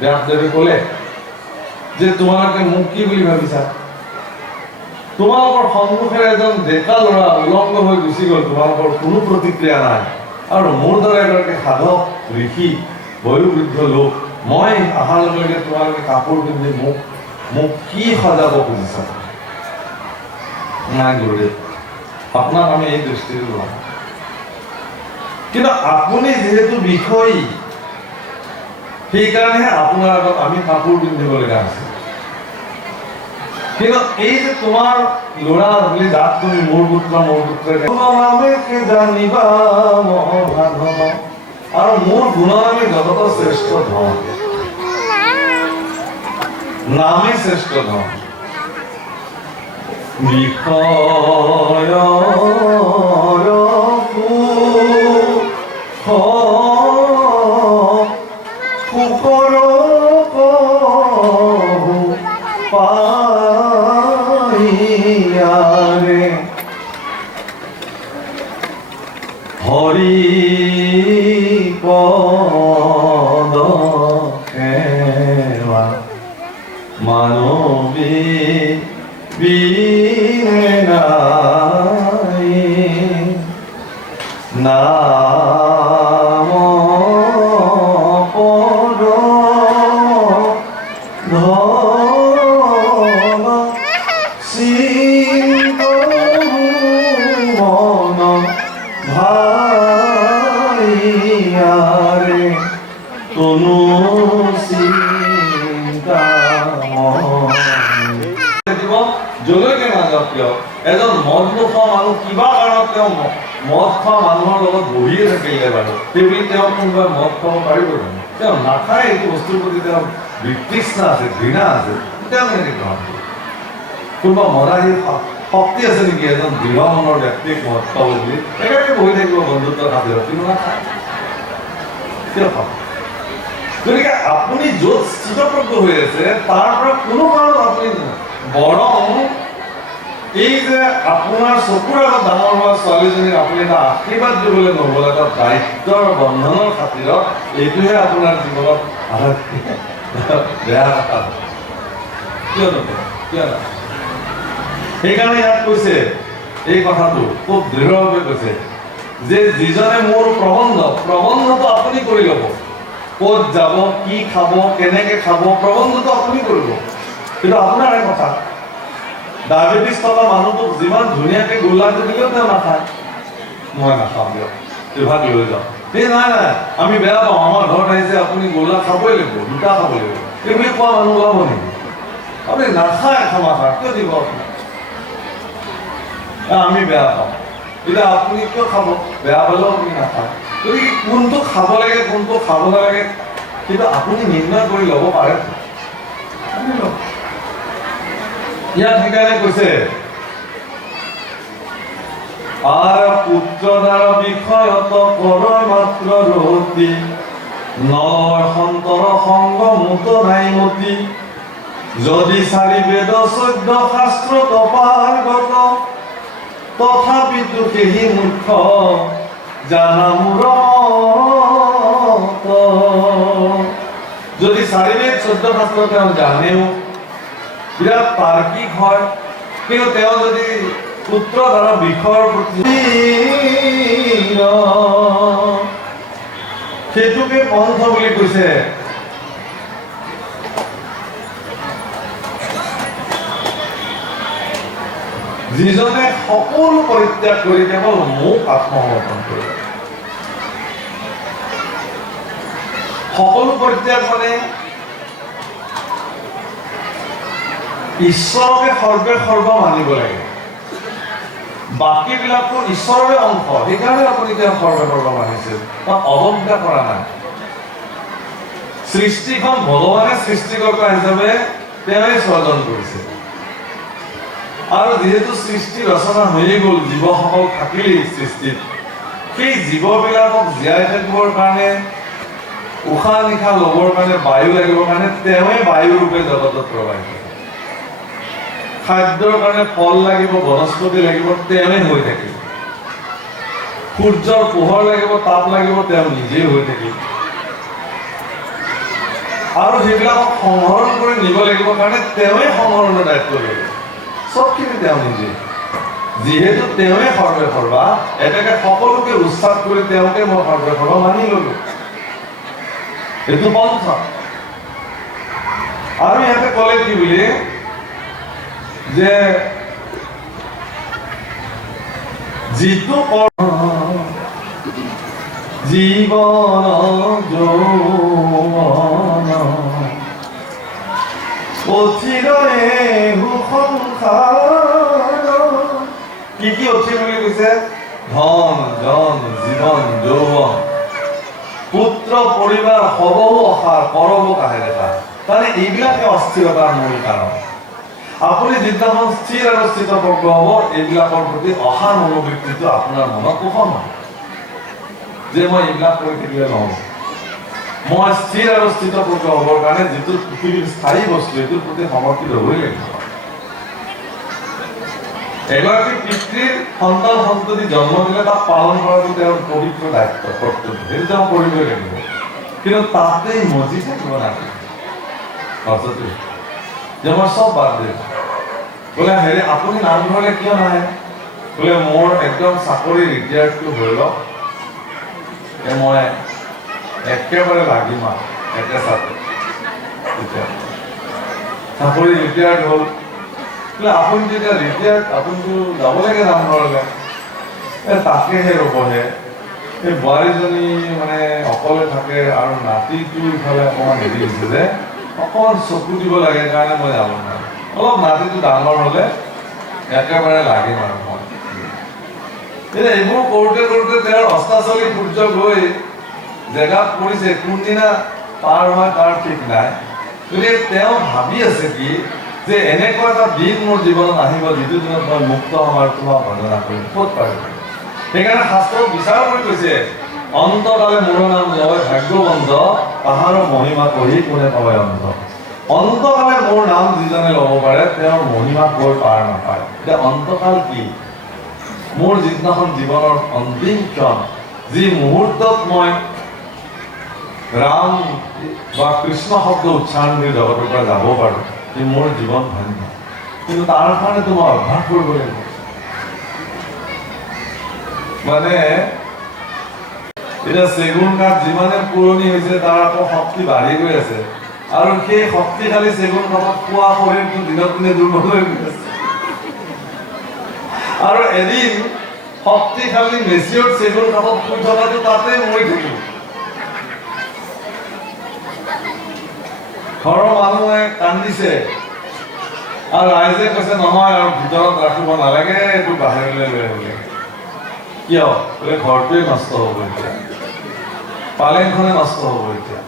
ব্যাসদেৱে ক'লে যে তোমালোকে মোক কি বুলি ভাবিছা? তোমালোকৰ সন্মুখেৰে এজন ডেকা ল'ৰা উলংগ হৈ গুচি গ'ল, তোমালোকৰ কোনো প্ৰতিক্ৰিয়া নাই। আৰু মোৰ দৰে এগৰাকী সাধক ঋষি বয়োবৃদ্ধ লোক, মই অহাৰ লগে লগে তোমালোকে কাপোৰ পিন্ধি মোক কি সজাব খুজিছা? নাই গুৰুদেৱ, আপোনাক আমি এই দৃষ্টিৰে লোৱা। কিন্তু আপুনি যিহেতু বিষয়ী, সেইকাৰণেহে আপোনাৰ আগত আমি কাপোৰ পিন্ধিবলগীয়া হৈছে। কিন্তু এই যে তোমাৰ ল'ৰা বুলি যাক তুমি মোৰ পুত্ৰ নামে জানিবা মহাধন, আৰু মোৰ গুণনামে জগত শ্ৰেষ্ঠ ধন, নামে শ্ৰেষ্ঠ ধন। বিষয় শুকৰ মানবী বিনে নাই নাম পদ ধন মন ভাইয়াৰে তনু যলৈকে নাযাওক কিয় এজন মদ নোখোৱা মানুহ কিবা কাৰণত তেওঁ মদ খোৱা মানুহৰ লগত বহিয়ে থাকিলে বাৰু সেইবুলি তেওঁ কোনোবাই মদ খাব পাৰিব জানো? তেওঁ নাখায়, এইটো বস্তুৰ প্ৰতি তেওঁ বিতৃষ্ণা আছে, ঘৃণা আছে, তেওঁ কেনেকৈ গ্ৰহণ কৰিব? কোনোবা মদাহী শক্তি আছে নেকি এজন দৃঢ় মনৰ ব্যক্তিক মদ খাব বুলি? একেবাৰে বহি থাকিব বন্ধুত্বৰ খাতিৰত, কিন্তু নাখায়। কিয় খাব? গতিকে আপুনি য'ত স্থিতপ্ৰজ্ঞ হৈ আছে তাৰ পৰা কোনো কাৰণত আপুনি বৰং এই যে আপোনাৰ চকুৰ আগত ডাঙৰ হোৱা ছোৱালীজনীক আপুনি এটা আশীৰ্বাদ দিবলৈ নহ'ল, এটা দায়িত্বৰ বন্ধনৰ খাতিৰত, এইটোহে আপোনাৰ জীৱনত বেয়া কথা। কিয় নকয়? কিয় নহয়? সেইকাৰণে ইয়াত কৈছে এই কথাটো খুব দৃঢ়ভাৱে কৈছে যে যিজনে মোৰ প্ৰবন্ধটো আপুনি কৰি ল'ব। ক'ত যাব, কি খাব, কেনেকে খাব, প্ৰবন্ধটো আপুনি কৰিব। কিন্তু আপোনাৰ এই কথা, ডায়েবেটিছ থকা মানুহটোক যিমান ধুনীয়াকৈ গোল্লাটো দিলেও তেওঁ নাখায়। মই নাখাওঁ দিয়ক, ভাগ লৈ যাওঁ। এই নাই নাই, আমি বেয়া পাওঁ, আমাৰ ঘৰত আহিছে, আপুনি গোল্লা খাবই লাগিব, দুটা খাব লাগিব, এই বুলি কোৱা মানুহ ওলাব নেকি? আপুনি নাখায় খামাখা, কিয় দিব আপোনাক? আমি বেয়া পাওঁ, এতিয়া আপুনি কিয় খাব? বেয়া পালেও আপুনি নাখায়। গতিকে কোনটো খাব লাগে, কোনটো খাব নালাগে, কিন্তু আপুনি নিৰ্ণয় কৰি ল'ব পাৰে। ইয়াত সেইকাৰণে কৈছে আৰ পুত্ৰদাৰ বিষয়ত কৰয় মাত্ৰ ৰতি নলয় সন্তৰ সংগ মুত নাই মতি যদি চাৰি বেদ চৈধ্য শাস্ত্ৰ তপাৰ্গত তথাপিতো কেহি মূৰ্খ জানা মূৰত। যদি চাৰি বেদ চৈধ্য শাস্ত্ৰ তেওঁ জানেও, বিৰাট তাৰ্কিক হয়, কিন্তু তেওঁ যদি পুত্ৰ দ্বাৰা বিষয়ৰ প্ৰতি সেইটোকে পন্থ বুলি কৈছে। যিজনে সকলো পৰিত্যাগ কৰি কেৱল মোক আত্মসমৰ্পণ কৰে। সকলো পৰিত্যাগ মানে ঈশ্বৰকে সৰ্ব মানিব লাগে, বাকীবিলাকো ঈশ্বৰৰে অংশ, সেইকাৰণে আপুনি তেওঁ সৰ্ব মানিছে, তাক অৱজ্ঞা কৰা নাই। সৃষ্টিখন ভগৱানে সৃষ্টিকৰ্তা হিচাপে তেওঁৱে সৰ্জন কৰিছে, আৰু যিহেতু সৃষ্টি ৰচনা হৈয়ে গ'ল, জীৱসকল থাকিলেই সৃষ্টিত, সেই জীৱবিলাকক জীয়াই থাকিবৰ কাৰণে, উশাহ নিশাহ ল'বৰ কাৰণে, বায়ু লাগিবৰ কাৰণে তেওঁৱে বায়ু ৰূপে জগতত প্ৰবাহিত। খাদ্যৰ কাৰণে ফল লাগিব, বনস্পতি লাগিব, তেওঁৱে হৈ থাকিল। সূৰ্যৰ পোহৰ লাগিব, তাপ লাগিব, তেওঁ নিজেই হৈ থাকিল। আৰু সেইবিলাকক সংহৰণ কৰি নিব লাগিব কাৰণে তেওঁৱে সংহৰণৰ দায়িত্ব ল'ব। চবখিনি তেওঁ নিজে, যিহেতু তেওঁৱে সৰ্বা, এতেকে সকলোকে উচ্চাস কৰি তেওঁকে মই সৰ্বা মানি ললো। এইটো পন্থ। আৰু ইয়াতে ক'লে কি বুলি যে যিটো জীৱন যৌৱন অচিৰয়ে সংসাৰ, কি কি অচিৰ বুলি কৈছে? ধন, জন, জীৱন, যৌৱন, পুত্ৰ, পৰিবাৰ, হবহু অসাৰ, কৰব কাহে দেখা। তাৰমানে এইবিলাকে অস্থিৰতাৰ মূল কাৰণ। আপুনি যিদিনাখন স্থিৰ আৰু স্থিতপ্ৰজ্ঞ হ'ব, এইবিলাকৰ প্ৰতি অহা মনোবৃত্তিটো আপোনাৰ মনত পোষণ হ'ব যে মই এইবিলাক কৰি থাকিলে নহ'ব। মই স্থিৰ আৰু স্থিতপ্ৰজ্ঞ হ'বৰ কাৰণে যিটো পৃথিৱীৰ স্থায়ী বস্তু, এইটোৰ প্ৰতি সমৰ্পিত হ'বই লাগিব। এগৰাকী পিতৃৰ সন্তান সন্ততি জন্ম দিলে তাক পালন কৰাটো তেওঁৰ পবিত্ৰ দায়িত্ব, কৰ্তব্য, সেইটো তেওঁ কৰিবই লাগিব। কিন্তু তাতেই মজি থাকিব নালাগে। যে মই চব বাদ দিম। বোলে হেৰি আপুনি নামঘৰলৈ কিয় নাহে? বোলে মোৰ একদম চাকৰি ৰিটায়াৰটো হৈ লওক, মই একেবাৰে লাগিম আৰু একেচাতে। তেতিয়া চাকৰি ৰিটায়াৰ্ড হ'ল। বোলে আপুনি যেতিয়া ৰিটায়াৰ্ড, আপুনিতো যাব লাগে নামঘৰলৈ। তাকেহে ৰ'বহে, এই বোৱাৰীজনী মানে অকলে থাকে আৰু নাতিটো ইফালে অকণমান হেৰি হৈছে যে অকণমান চকু দিব লাগে কাৰণে মই যাব নোৱাৰোঁ। অলপ নাতিটো ডাঙৰ হ'লে একেবাৰে লাগিম আৰু মই। এতিয়া এইবোৰ কৰোঁতে কৰোঁতে তেওঁৰ অস্তাচলী সূৰ্য গৈ জেগাত পৰিছে, কোনদিনা পাৰ হয় তাৰ ঠিক নাই। গতিকে তেওঁ ভাবি আছে কি যে এনেকুৱা এটা দিন মোৰ জীৱনত আহিব যিটো দিনত মই মুক্ত হ'ম আৰু তোমাক ভজনা কৰিম। ক'ত পাৰিম? সেইকাৰণে শাস্ত্ৰত বিচাৰ কৰি কৈছে, অন্তকালে মোৰ নাম লয় ভাগ্যবন্ত, তাহাৰো মহিমা কহি কোনে পায় অন্ত। অন্তকালে মোৰ নাম যিজনে ল'ব পাৰে তেওঁৰ মহিমা কৈ পাৰ নাপায়। এতিয়া অন্তকাল কি? মোৰ যিদিনাখন জীৱনৰ অন্তিম ক্ষণ, যি মুহূৰ্তত মই ৰাম বা কৃষ্ণ শব্দ উচ্চাৰণ কৰি জগতৰ পৰা যাব পাৰোঁ, যে মোৰ জীৱন ধন্য। কিন্তু তাৰ কাৰণেতো মই অভ্যাস কৰিব লাগিব। মানে এতিয়া চেগুন কাঠ যিমানে পুৰণি হৈছে তাৰ আকৌ শক্তি বাঢ়ি গৈ আছে, আৰু সেই শক্তিশালী চেগুন কাঠত খোৱা শৰীৰটো দিনক দিনে দুৰ্বল হৈ গৈ আছে। আৰু এদিন শক্তিশালী মেচিয়ৰ চেগুন কাঠত শুই থকাটো তাতে মৰি থাকিব। ঘৰৰ মানুহে কান্দিছে আৰু ৰাইজে কৈছে নহয় আৰু ভিতৰত ৰাখিব নালাগে, এইটো বাহিৰলৈ লৈ আহিব লাগে। কিয়? বোলে ঘৰটোৱে নষ্ট হ'ব এতিয়া, পালেংখনে নষ্ট হ'ব এতিয়া।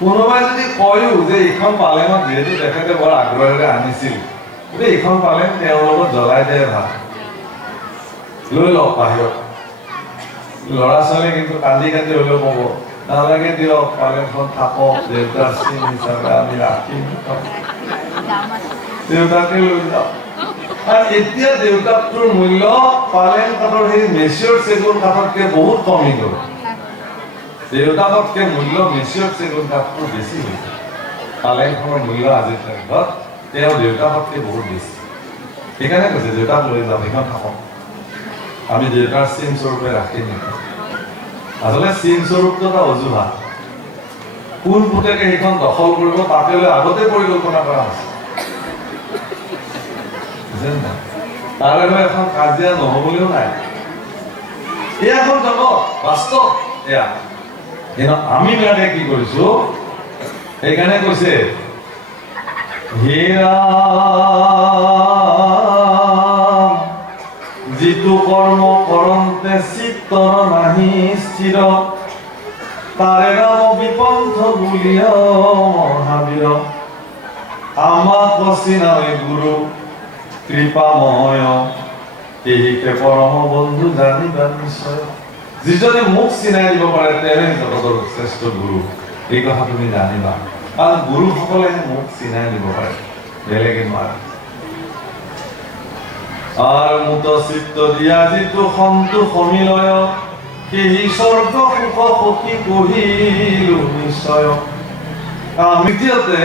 কোনোবাই যদি কয়ো যে এইখন পালেঙত যিহেতু তেখেতে বৰ আগ্ৰহেৰে আনিছিল, গতিকে এইখন পালেং তেওঁৰ লগত জ্বলাই দিয়ে ভাল, লৈ লওক বাহিৰত। ল'ৰা ছোৱালী কিন্তু কান্দি কান্দি হ'লেও ক'ব নালাগে দিয়ক, পালেংখন থাকক, দেউতাৰ চিন হিচাপে আমি ৰাখিম, দেউতাকে লৈ যাওক। আৰু এতিয়া দেউতাকটোৰ মূল্য পালেং কাঠৰ সেই মেচিয়ৰ চেগুন কাঠতকৈ বহুত কমি গ'ল। দেউতাকতকৈ মূল্য মেচিয়ৰ চেগুন কাঠটোৰ বেছি হৈছে। পালেংখনৰ মূল্য আজিৰ তাৰিখত তেওঁ দেউতাকতকৈ বহুত বেছি। সেইকাৰণে কৈছে দেউতাক লৈ যাওক, সেইখন থাকক, আমি দেউতাৰ চিন স্বৰূপে ৰাখিম নেকি। আচলতে চিন স্বৰূপটো এটা অজুহাত। কোন পুতেকে সেইখন দখল কৰিব তাকে লৈ আগতে পৰিকল্পনা কৰা হৈছে। তাৰ বাবে এখন কাজিয়া নহ'বলৈও নাই। এয়া এখন জগত বাস্তৱ এয়া। কিন্তু আমি বিলাকে কি কৰিছো, সেইকাৰণে কৈছে হেৰা যিটো কৰ্ম কৰন্তে চিত্তৰ নাহি স্থিৰ, তাৰে নাম বিপন্থ বুলিয় মহাবীৰ। আমাক চিনাই গুৰু কৃপাময়, এইকে পৰম বন্ধু জানিবা নিশ্চয়। যিজনে মোক চিনাই দিব পাৰে তেওঁৱে জগতৰ শ্ৰেষ্ঠ গুৰু, এই কথা তুমি জানিবা। কাৰণ গুৰুসকলেহে মোক চিনাই দিব পাৰে, বেলেগে নোৱাৰে। আৰু মুত চিত্ত দিয়া যিটো সন্তোষ সমিলয়, সেই স্বৰ্গ সুখ সখী কহিলো নিশ্চয়। দ্বিতীয়তে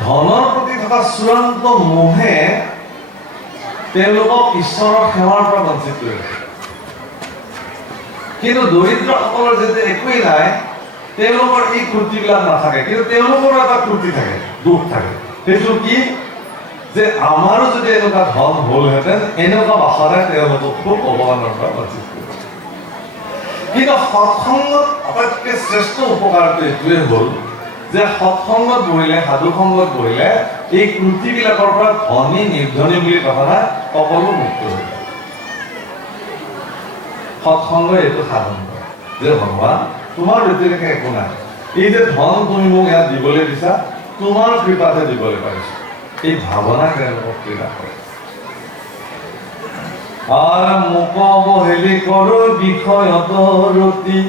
ধনৰ প্ৰতি থকা চূড়ান্ত মোহে তেওঁলোকক ঈশ্বৰৰ সেৱাৰ পৰা বঞ্চিত কৰি ৰাখে। কিন্তু দৰিদ্ৰসকলৰ যেতিয়া একোৱেই নাই, তেওঁলোকৰ এই ক্ৰুটিবিলাক নাথাকে। কিন্তু তেওঁলোকৰ এটা ক্ৰুটি থাকে, দুখ থাকে। সেইটো কি? যে আমাৰো যদি এনেকুৱা ধন হ'লহেঁতেন, এনেকুৱা বাসাৰে তেওঁলোকক খুব অৱমানৰ পৰা বঞ্চিত কৰিব। কিন্তু সৎসংগত আটাইতকৈ শ্ৰেষ্ঠ উপকাৰটো এইটোৱে হ'ল যে সৎসংগত বহিলে, সাধুসংগত বহিলে এই ক্ৰুটিবিলাকৰ পৰা ধনী নিৰ্ধনী বুলি কথা নাই, সকলো মুক্ত হৈ যায়। সৎসংগ এইটো সাধন কৰে যে ভগৱান তোমাৰ ব্যতিৰেকে একো নাই, এই যে ধন তুমি মোক ইয়াত দিবলৈ দিছা, তোমাৰ কৃপাতে দিবলৈ পাৰিছো, এই ভাৱনা তেওঁলোকক ক্ৰীড়া কৰে। আর মুখ অবহেলি করো বিষয়ত রতি,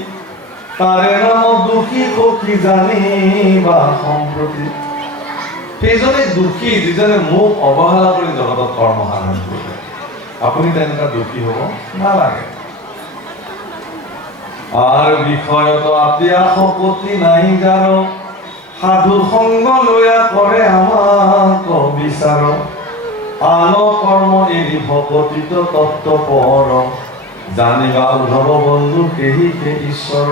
তারে নাম দুখী সখী জানিবা সম্প্রতি। সেইজনে দুখী যিজনে মুখ অবহেলা কৰি জগতত কৰ্ম সাধন কৰিলে। আপুনি তেনেকুৱা দুখী হ'ব নালাগে। আৰ বিষয়ত আতিয়া শপতি নাই যাৰ, সাধু সংগ লৈয়া কৰে আমাক বিচাৰ আন কৰ্ম এৰি ভকতিত তত্ত্ব পৰ জানিবা উদ্ধৱ বন্ধু কেহি কে ঈশ্বৰ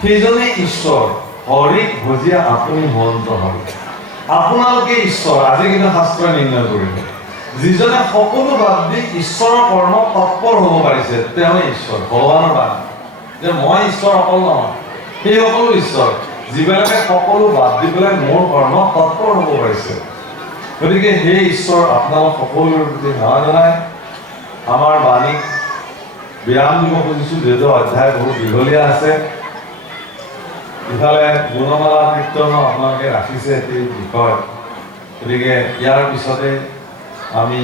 সেইজনে ঈশ্বৰ হৰিক ভজিয়া আপুনি মন্ত্ৰ হয় আপোনালোকে ঈশ্বৰ আজি কিন্তু শাস্ত্ৰই নিৰ্ণয় কৰিব যিজনে সকলো বাদ দি ঈশ্বৰৰ কৰ্ম তৎপৰ হ'ব পাৰিছে তেওঁ ঈশ্বৰ ভগৱানৰ বাদ যে মই ঈশ্বৰ অকল নহয় সেই সকলো ঈশ্বৰ যিবিলাকে সকলো বাদ দি পেলাই মোৰ কৰ্ম তৎপৰ হ'ব পাৰিছে গতিকে সেই ঈশ্বৰ আপোনালোক সকলোৰে প্ৰতি সেৱা জনাই আমাৰ বাণীক বিৰাম দিব খুজিছোঁ যিহেতু অধ্যায় বহুত দীঘলীয়া আছে ইফালে গুণমালা কীৰ্তনো আপোনালোকে ৰাখিছে এটি বিষয় গতিকে ইয়াৰ পিছতে আমি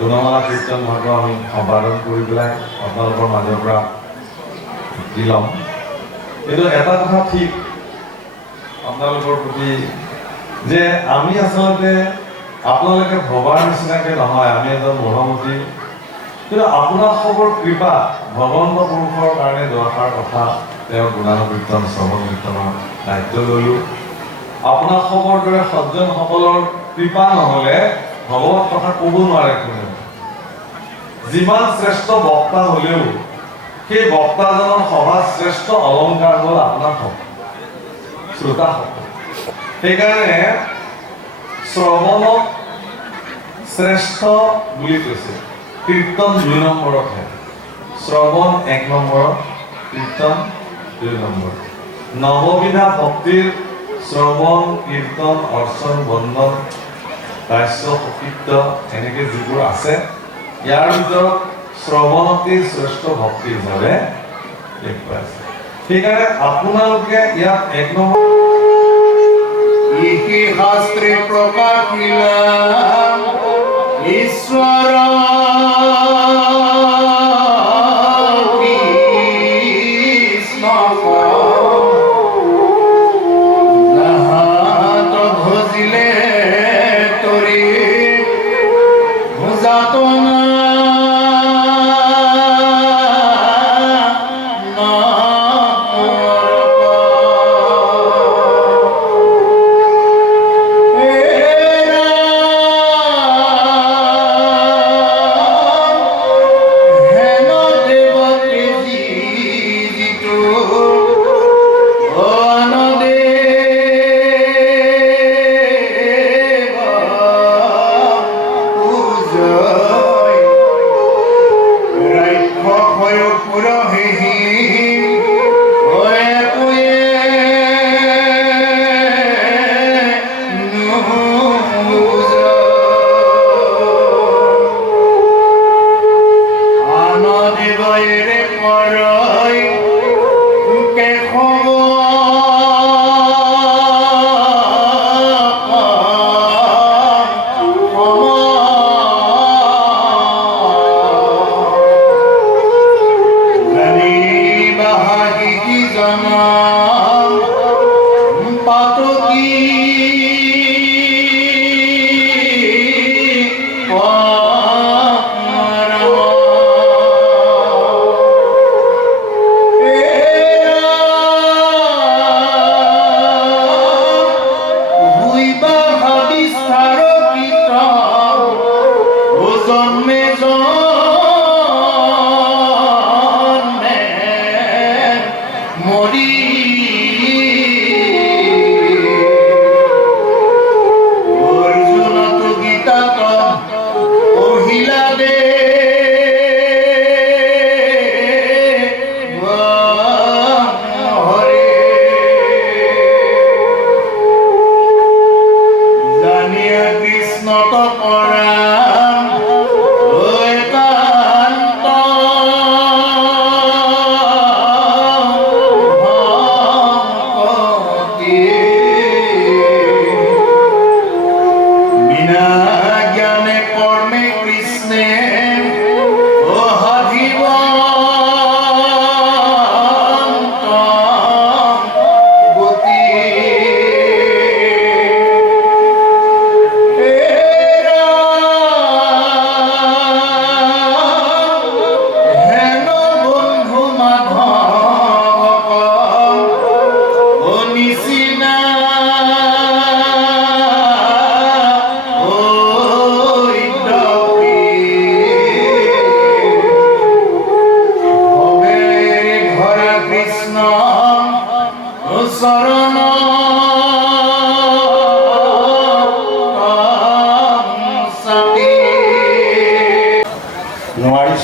গুণমালা কীৰ্তন ভাগটো আমি সম্পাদন কৰি পেলাই আপোনালোকৰ মাজৰ পৰা দি ল'ম কিন্তু এটা কথা ঠিক আপোনালোকৰ প্ৰতি যে আমি আচলতে আপোনালোকে ভবাৰ নিচিনাকৈ নহয় আমি এজন মোহমতী কিন্তু আপোনালোকৰ কৃপা ভগৱন্ত পুৰুষৰ কাৰণে দৰকাৰ কথা তেওঁৰ গুণানুকীৰ্তন শ্ৰৱণ কীৰ্তনৰ দায়িত্ব ল'লোঁ আপোনালোকৰ দৰে সজ্জনসকলৰ কৃপা নহ'লে ভগৱত কথা ক'ব নোৱাৰে কোনেও যিমান শ্ৰেষ্ঠ বক্তা হ'লেও সেই বক্তাজনৰ সভা শ্ৰেষ্ঠ অলংকাৰ হ'ল আপোনাৰ শ্ৰোতাসকল সেইকাৰণে শ্ৰৱণক শ্ৰেষ্ঠ বুলি কৈছে কীৰ্তন ২ নম্বৰতহে শ্ৰৱণ ১ নম্বৰত কীৰ্তন ২ নম্বৰত নৱবিধা ভক্তিৰ শ্ৰৱণ কীৰ্তন অৰ্চন বন্দন ৰাস্য সকীৰ্ত এনেকৈ যিবোৰ আছে ইয়াৰ ভিতৰত শ্ৰৱণতেই শ্ৰেষ্ঠ ভক্তি হিচাপে দেখুৱাইছে সেইকাৰণে আপোনালোকে ইয়াত ১ নম্বৰ ইকি শাস্ত্ৰে প্ৰকাশিলাম ঈশ্বৰ কৃষ্ণ যাহাত ভজিলে তৰি ভুজাতনা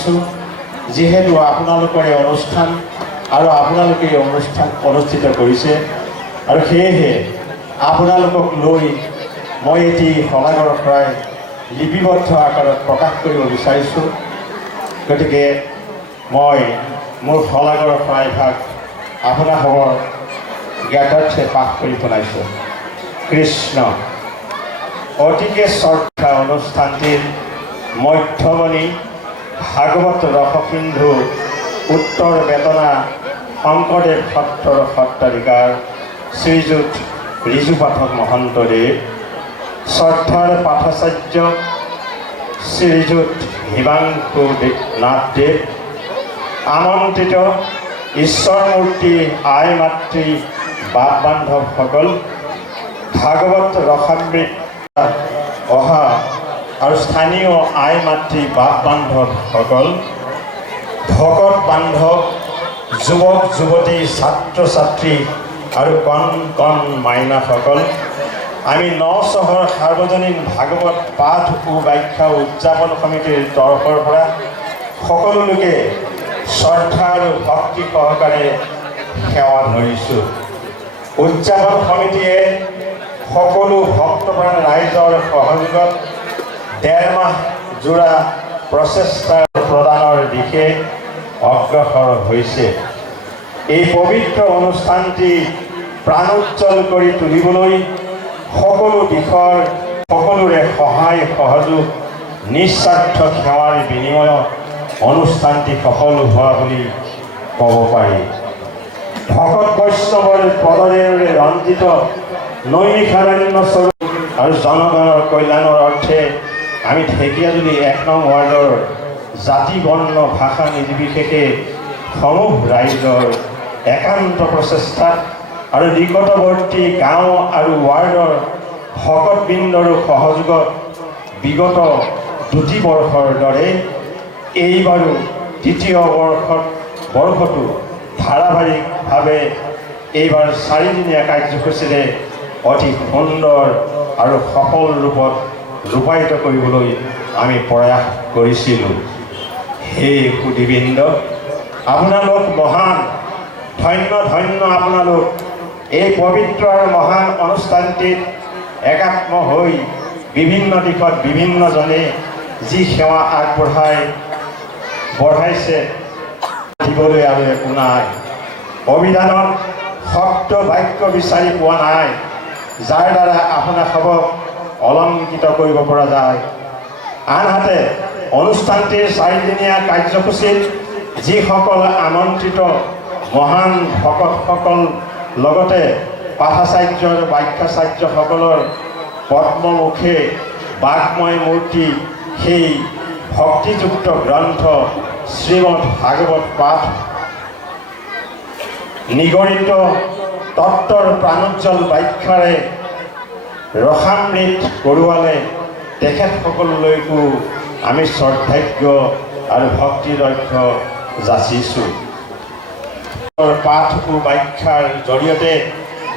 জনাইছোঁ যিহেতু আপোনালোকৰ এই অনুষ্ঠান আৰু আপোনালোকে এই অনুষ্ঠান অনুষ্ঠিত কৰিছে আৰু সেয়েহে আপোনালোকক লৈ মই এটি শলাগৰ শৰাই লিপিবদ্ধ আকাৰত প্ৰকাশ কৰিব বিচাৰিছোঁ। গতিকে মই মোৰ শলাগৰ শৰাইভাগ আপোনালোকৰ জ্ঞাতাৰ্থে পাঠ কৰি শুনাইছোঁ। কৃষ্ণ। অতিকে শ্ৰদ্ধা অনুষ্ঠানটিৰ মধ্যমণি ভাগৱত ৰসসিন্ধু উত্তৰ বেতনা শংকৰদেৱ সত্ৰৰ সত্ৰাধিকাৰ শ্ৰীযুত ৰিজু পাঠক মহন্তদেৱ, শ্ৰদ্ধাৰ পাঠাচাৰ্য শ্ৰীযুত হিমাংশু নাথদেৱ, আমন্ত্ৰিত ঈশ্বৰমূৰ্তি আই মাতৃ বাপ বান্ধৱসকল, ভাগৱত ৰসামৃত অহা আৰু স্থানীয় আই মাতৃ বাপ বান্ধৱসকল, ভকত বান্ধৱ, যুৱক যুৱতী, ছাত্ৰ ছাত্ৰী আৰু কণ কণ মাইনাসকল, আমি নচহৰ সাৰ্বজনীন ভাগৱত পাঠ ও ব্যাখ্যা উদযাপন সমিতিৰ তৰফৰ পৰা সকলো লোকে শ্ৰদ্ধা আৰু ভক্তি সহকাৰে সেৱা ধৰিছোঁ। উদযাপন সমিতিয়ে সকলো ভক্তপ্ৰাণ ৰাইজৰ সহযোগত ১.৫ মাহ জোৰা প্ৰচেষ্টা প্ৰদানৰ দিশে অগ্ৰসৰ হৈছে। এই পবিত্ৰ অনুষ্ঠানটি প্ৰাণোজ্জ্বল কৰি তুলিবলৈ সকলো দিশৰ সকলোৰে সহায় সহযোগ নিস্বাৰ্থ সেৱাৰ বিনিময়ত অনুষ্ঠানটি সফল হোৱা বুলি ক'ব পাৰি। ভকত বৈষ্ণৱৰ পদৰেৰে ৰঞ্জিত নৈমিষাৰণ্য স্বৰূপ আৰু জনগণৰ কল্যাণৰ অৰ্থে আমি ঢেকীয়াজুলি ১ নং ৱাৰ্ডৰ জাতি বৰ্ণ ভাষা নিৰ্বিশেষে সমূহ ৰাইজৰ একান্ত প্ৰচেষ্টাত আৰু নিকটৱৰ্তী গাঁও আৰু ৱাৰ্ডৰ ভকতবৃন্দৰো সহযোগত বিগত ২টি বৰ্ষৰ দৰে এইবাৰো তৃতীয় বৰ্ষটো ধাৰাবাহিকভাৱে এইবাৰ 4দিনীয়া কাৰ্যসূচীৰে অতি সুন্দৰ আৰু সফল ৰূপত ৰূপায়িত কৰিবলৈ আমি প্ৰয়াস কৰিছিলোঁ। হে সুধীবৃন্দ, আপোনালোক মহান, ধন্য ধন্য আপোনালোক। এই পবিত্ৰ আৰু মহান অনুষ্ঠানটিত একাত্ম হৈ বিভিন্ন দিশত বিভিন্নজনে যি সেৱা বঢ়াইছে দিবলৈ আৰু একো নাই। অভিধানত শব্দ বাক্য বিচাৰি পোৱা নাই যাৰ দ্বাৰা আপোনালোকক অলংকৃত কৰিব পৰা যায়। আনহাতে অনুষ্ঠানটিৰ 4দিনীয়া কাৰ্যসূচীত যিসকল আমন্ত্ৰিত মহান ভকতসকল লগতে পাঠাচাৰ্য আৰু ব্যাখ্যাচাৰ্যসকলৰ পদ্মমুখে বাগ্ময় মূৰ্তি সেই ভক্তিযুক্ত গ্ৰন্থ শ্ৰীমদ ভাগৱত পাঠ নিগৰিত তত্ত্বৰ প্ৰাণোজ্জ্বল ব্যাখ্যাৰে ৰসামৃত কৰোৱালে তেখেতসকললৈকো আমি শ্ৰদ্ধাৰ্ঘ্য আৰু ভক্তিৰক্ষ যাচিছোঁ। পাঠ ও ব্যাখ্যাৰ জৰিয়তে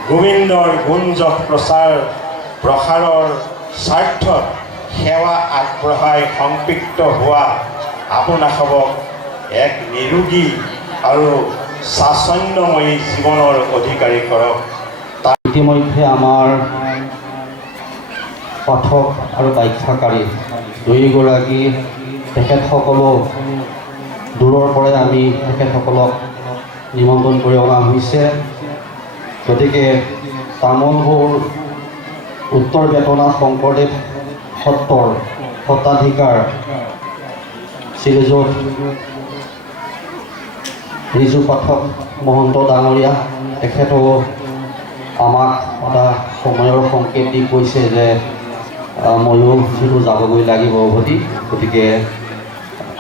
গোবিন্দৰ গুঞ্জক প্ৰসাৰৰ স্বাৰ্থত সেৱা আগবঢ়াই সম্পৃক্ত হোৱা আপোনালোকক এক নিৰোগী আৰু স্বাচ্ছন্দ্যময়ী জীৱনৰ অধিকাৰী কৰক। ইতিমধ্যে আমাৰ পাঠক আৰু ব্যাখ্যাকাৰী দুয়োগৰাকী তেখেতসকলো দূৰৰ পৰাই আমি তেখেতসকলক নিমন্ত্ৰণ কৰি অনা হৈছে। গতিকে তামোলপুৰ উত্তৰ বেতনা শংকৰদেৱ সত্ৰৰ সত্ৰাধিকাৰ শ্ৰীযুত ৰিজু পাঠক মহন্ত ডাঙৰীয়া, তেখেতেও আমাক এটা সময়ৰ সংকেত দি কৈছে যে ময়ো যিটো যাবগৈ লাগিব উভতি। গতিকে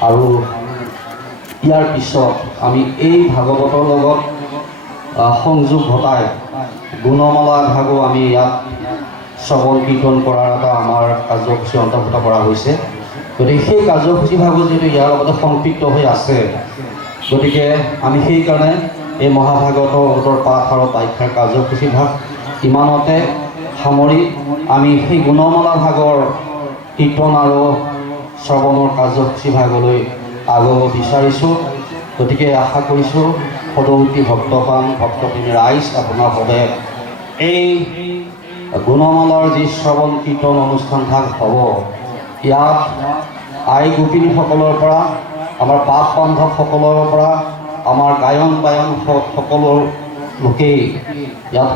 আৰু ইয়াৰ পিছত আমি এই ভাগৱতৰ লগত সংযোগ ঘটাই গুণমালা ভাগো আমি ইয়াত শ্ৰৱণ কীৰ্তন কৰাৰ এটা আমাৰ কাৰ্যসূচী অন্তৰ্ভুক্ত কৰা হৈছে। গতিকে সেই কাৰ্যসূচী ভাগো যিহেতু ইয়াৰ লগতে সম্পৃক্ত হৈ আছে, গতিকে আমি সেইকাৰণে এই মহাভাগৱতৰ পাঠ আৰু ব্যাখ্যাৰ কাৰ্যসূচী ভাগ ইমানতে সামৰি আমি সেই গুণমালা ভাগৰ কীৰ্তন আৰু শ্ৰৱণৰ কাৰ্যসূচী ভাগলৈ আগুৱাব বিচাৰিছোঁ। গতিকে আশা কৰিছোঁ সদৌতি ভক্তপ্ৰেমী ৰাইজ আপোনাৰভাৱে এই গুণমালাৰ যি শ্ৰৱণ কীৰ্তন অনুষ্ঠানভাগ হ'ব, ইয়াত আই গোপিনীসকলৰ পৰা, আমাৰ পাঠ বান্ধৱসকলৰ পৰা, আমাৰ গায়ন বায়ন সকলো লোকেই ইয়াত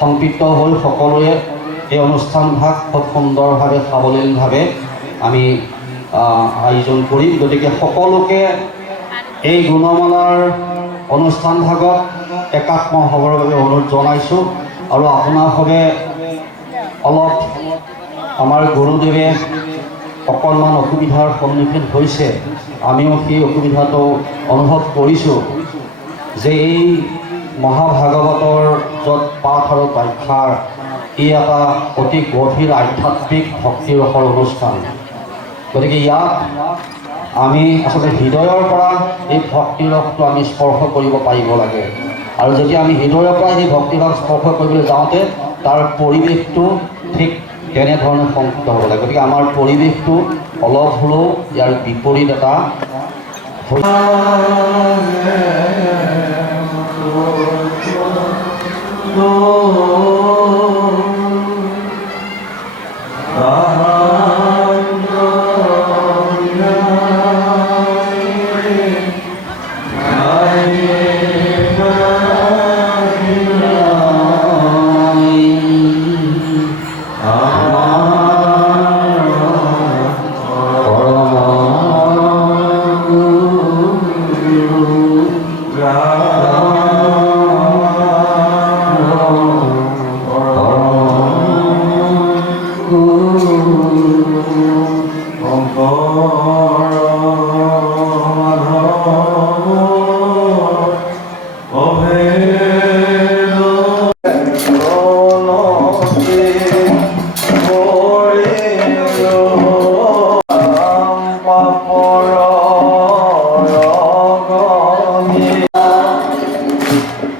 সংপৃক্ত হৈ সকলোৱে এই অনুষ্ঠানভাগ খুব সুন্দৰভাৱে সাৱলীলভাৱে আমি আয়োজন কৰিম। গতিকে সকলোকে এই গুণমালাৰ অনুষ্ঠানভাগত একাত্ম হ'বৰ বাবে অনুৰোধ জনাইছোঁ। আৰু আপোনাৰভাৱে অলপ আমাৰ গুৰুদেৱে অকণমান অসুবিধাৰ সন্মুখীন হৈছে, আমিও সেই অসুবিধাটো অনুভৱ কৰিছোঁ যে এই মহাভাগৱতৰ য'ত পাঠ আৰু ব্যাখ্যাৰ ই এটা অতি গভীৰ আধ্যাত্মিক ভক্তিৰসৰ অনুষ্ঠান। গতিকে ইয়াত আমি আচলতে হৃদয়ৰ পৰা এই ভক্তিৰসটো আমি স্পৰ্শ কৰিব পাৰিব লাগে। আৰু যেতিয়া আমি হৃদয়ৰ পৰা সেই ভক্তিভাৱ স্পৰ্শ কৰিবলৈ যাওঁতে তাৰ পৰিৱেশটো ঠিক তেনেধৰণে সংযুক্ত হ'ব লাগে। গতিকে আমাৰ পৰিৱেশটো অলপ হ'লেও ইয়াৰ বিপৰীত এটা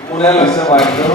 কোনে লৈছে মাইকটো?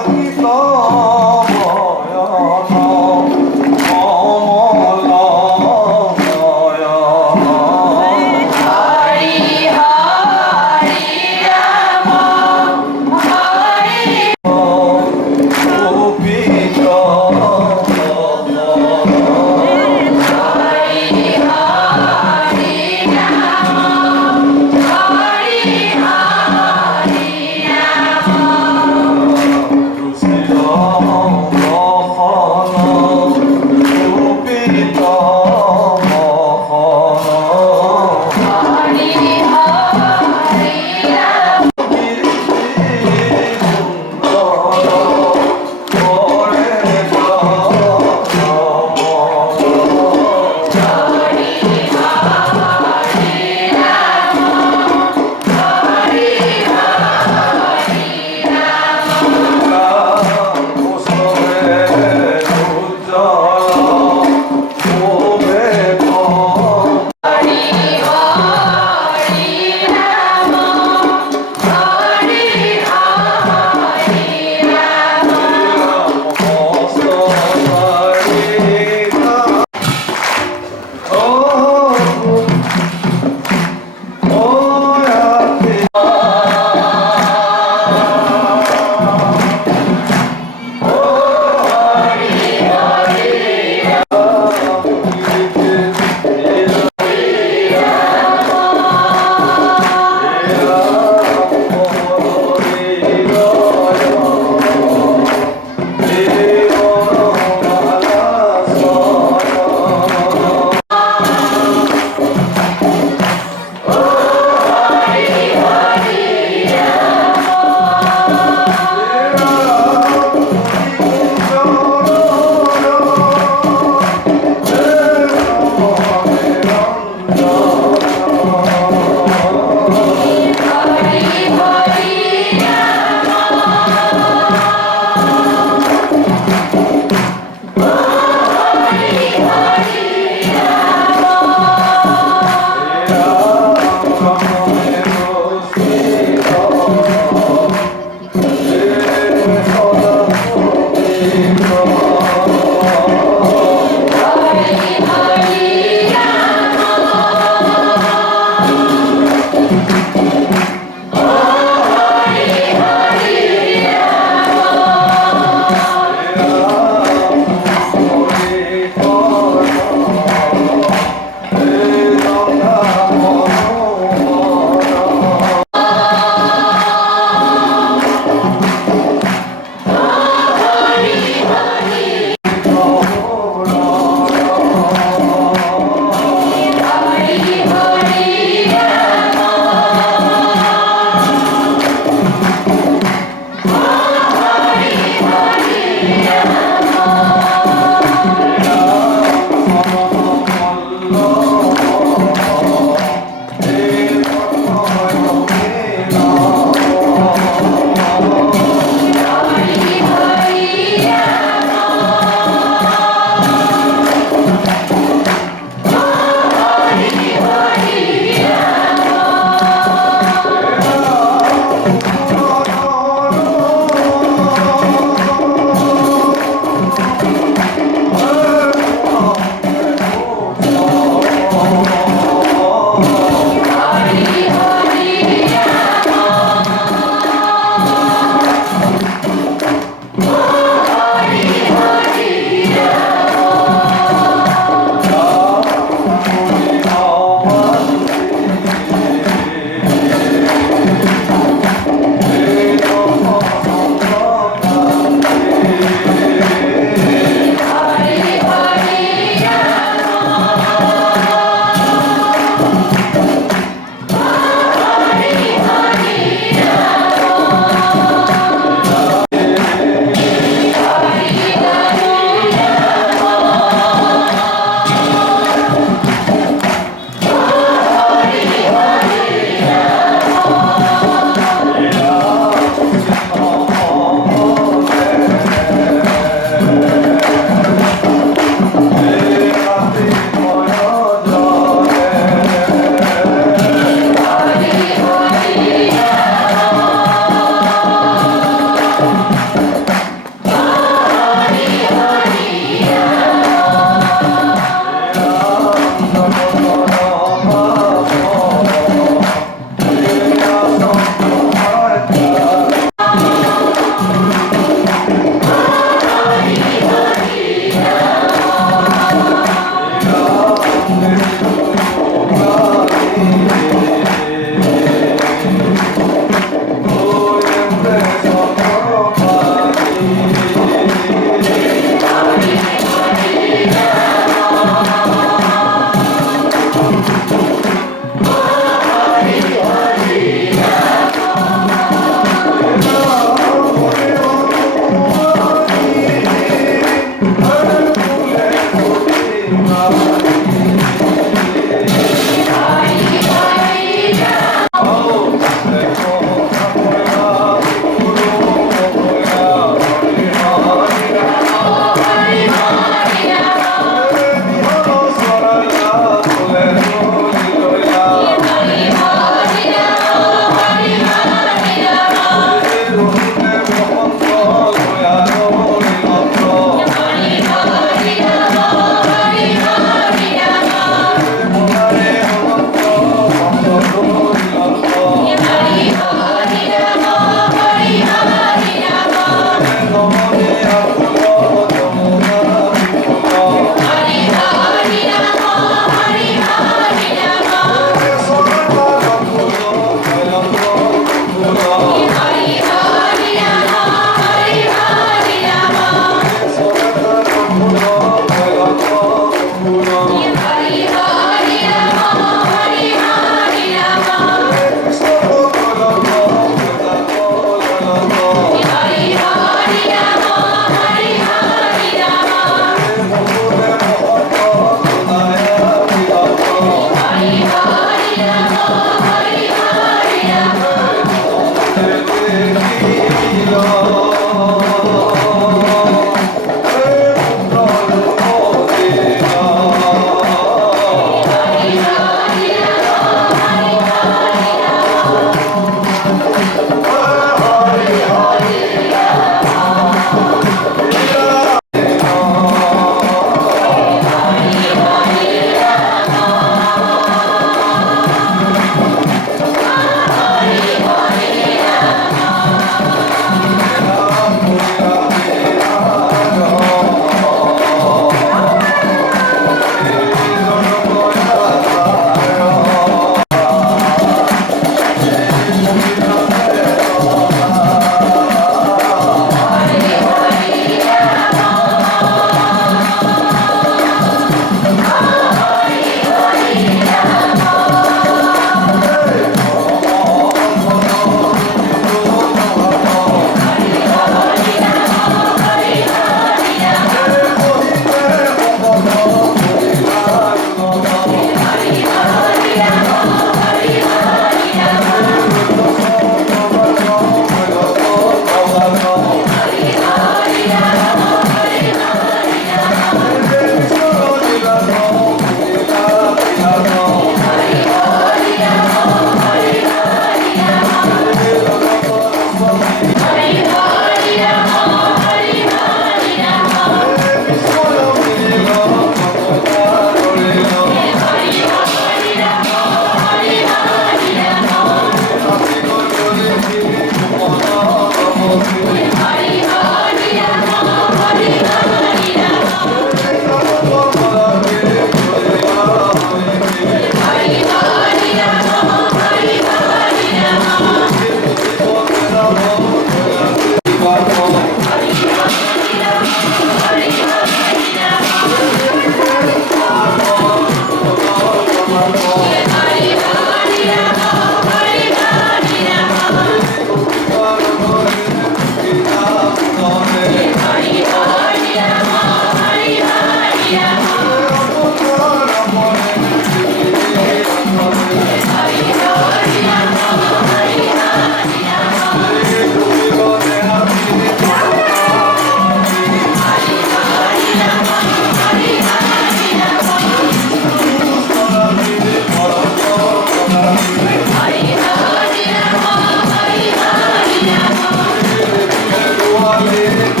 Hare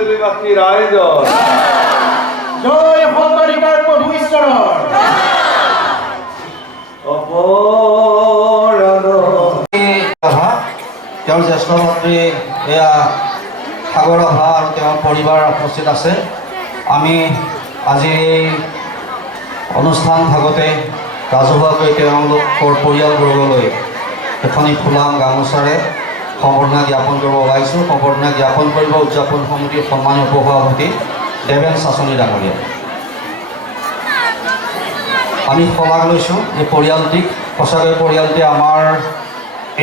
মাজুলীবাসী ৰাইজৰ জয় সত্তৰিকাৰ প্ৰভু ঈশ্বৰৰ অপৰাধ তেওঁৰ জ্যেষ্ঠ ভাতৃ এয়া সাগৰ ৰাভা আৰু তেওঁৰ পৰিবাৰ উপস্থিত আছে। আমি আজি এই অনুষ্ঠান ভাগতে ৰাজহুৱাকৈ তেওঁলোকৰ পৰিয়ালবৰ্গলৈ এখনি ফুলাম গামোচাৰে সম্বৰ্ধনা জ্ঞাপন কৰিব ওলাইছোঁ। সম্বৰ্ধনা জ্ঞাপন কৰিব উদযাপন সমিতিৰ সন্মানীয় উপসভাপতি দেৱেন চাচনি ডাঙৰীয়া। আমি শলাগ লৈছোঁ এই পৰিয়ালটিক। সঁচাকৈ পৰিয়ালটি আমাৰ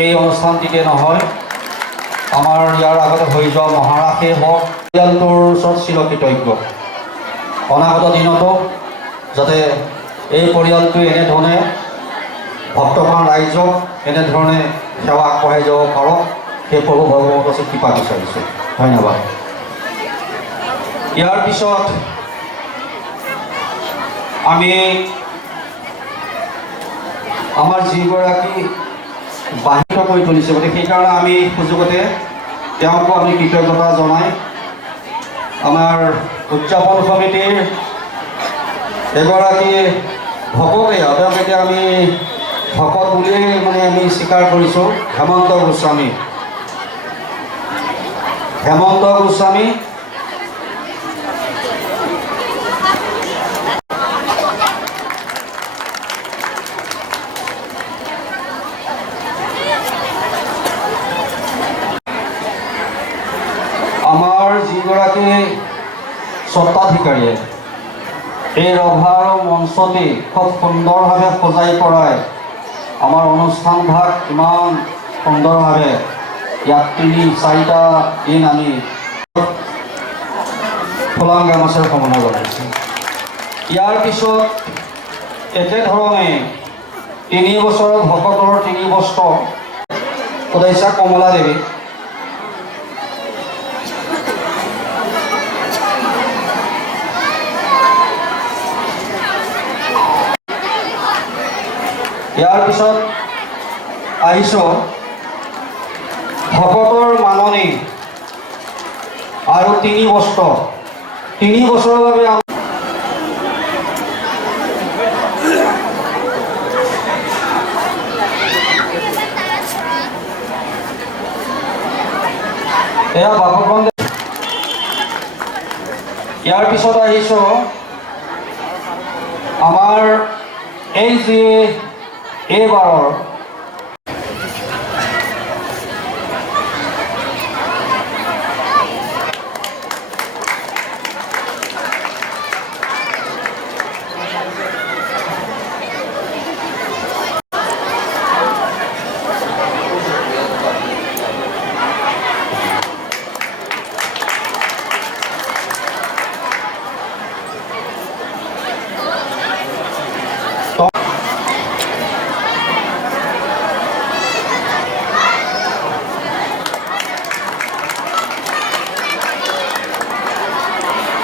এই অনুষ্ঠানটিকে নহয়, আমাৰ ইয়াৰ আগতে হৈ যোৱা মহাৰাশেই হওক, পৰিয়ালটোৰ ওচৰত চিৰকৃতজ্ঞ। অনাগত দিনতো যাতে এই পৰিয়ালটোৱে এনেধৰণে ভক্তপ্ৰাণ ৰাইজক এনেধৰণে সেৱা আগবঢ়াই যাব পাৰক, সেই প্ৰভু ভগৱতৰ ওচৰত কৃপা বিচাৰিছোঁ। ধন্যবাদ। ইয়াৰ পিছত আমি আমাৰ যিগৰাকী বাহিত কৰি তুলিছে, গতিকে সেইকাৰণে আমি সুযোগতে তেওঁকো আমি কৃতজ্ঞতা জনাই আমাৰ উদযাপন সমিতিৰ এগৰাকী ভকতেই, তেওঁক এতিয়া আমি ভকত বুলিয়েই আমি স্বীকাৰ কৰিছোঁ, হেমন্ত গোস্বামী। হেমন্ত গোস্বামী আমাৰ যিগৰাকী স্বত্বাধিকাৰীয়ে এই ৰভাৰ মঞ্চটি খুব সুন্দৰভাৱে সজাই পৰাই আমাৰ অনুষ্ঠান ভাগ ইমান সুন্দৰভাৱে ইয়াত 3-4টা দিন আমি ফুলাম গামোচাৰ সমন্বয় জনাইছোঁ। ইয়াৰ পিছত একেধৰণে 3 বছৰৰ ভকতৰ 3 বছৰ সদস্যা কমলা দেৱী। ইয়াৰ পিছত আহিছোঁ ভকতৰ মাননি আৰু 3 বছৰ। 3 বছৰৰ বাবে এয়া বাপকন। ইয়াৰ পিছত আহিছোঁ আমাৰ এই যি এইবাৰৰ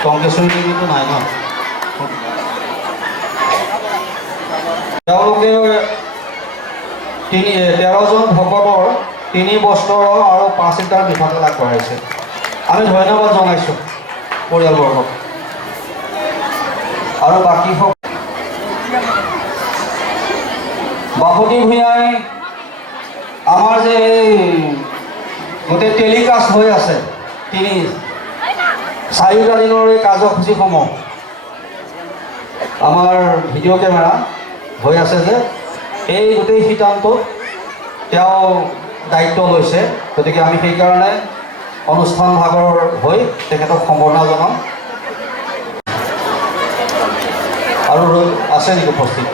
টংকেশ্বৰী দেৱীটো নাই ন? তেওঁলোকে 13জন ভকতৰ 3 বছৰৰ আৰু 5 লিটাৰ বিভাগে আগবঢ়াইছে। আমি ধন্যবাদ জনাইছোঁ পৰিয়ালবৰ্গক আৰু বাকী বাপতি ভূঞাই আমাৰ যে গোটেই টেলিকাষ্ট হৈ আছে 4টা দিনৰ এই কাৰ্যসূচীসমূহ আমাৰ ভিডিঅ' কেমেৰা হৈ আছে যে এই গোটেই শিতানটোত তেওঁ দায়িত্ব লৈছে। গতিকে আমি সেইকাৰণে অনুষ্ঠান ভাগৰ হৈ তেখেতক সম্বৰ্ধনা জনাম। আৰু আছে নেকি উপস্থিত?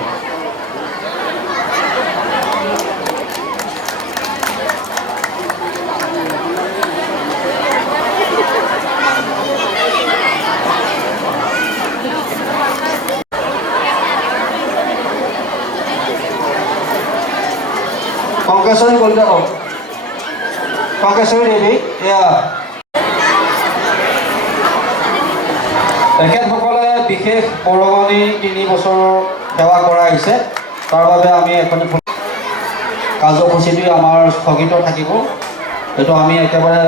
টংকেশ্বৰী কলিতা কওক। টংকেশ্বৰী দেৱী এয়া তেখেতসকলে বিশেষ পৰৱনী 3 বছৰ সেৱা কৰা আহিছে। তাৰ বাবে আমি এখন কাৰ্যসূচীটো আমাৰ স্থগিত থাকিব। এইটো আমি একেবাৰে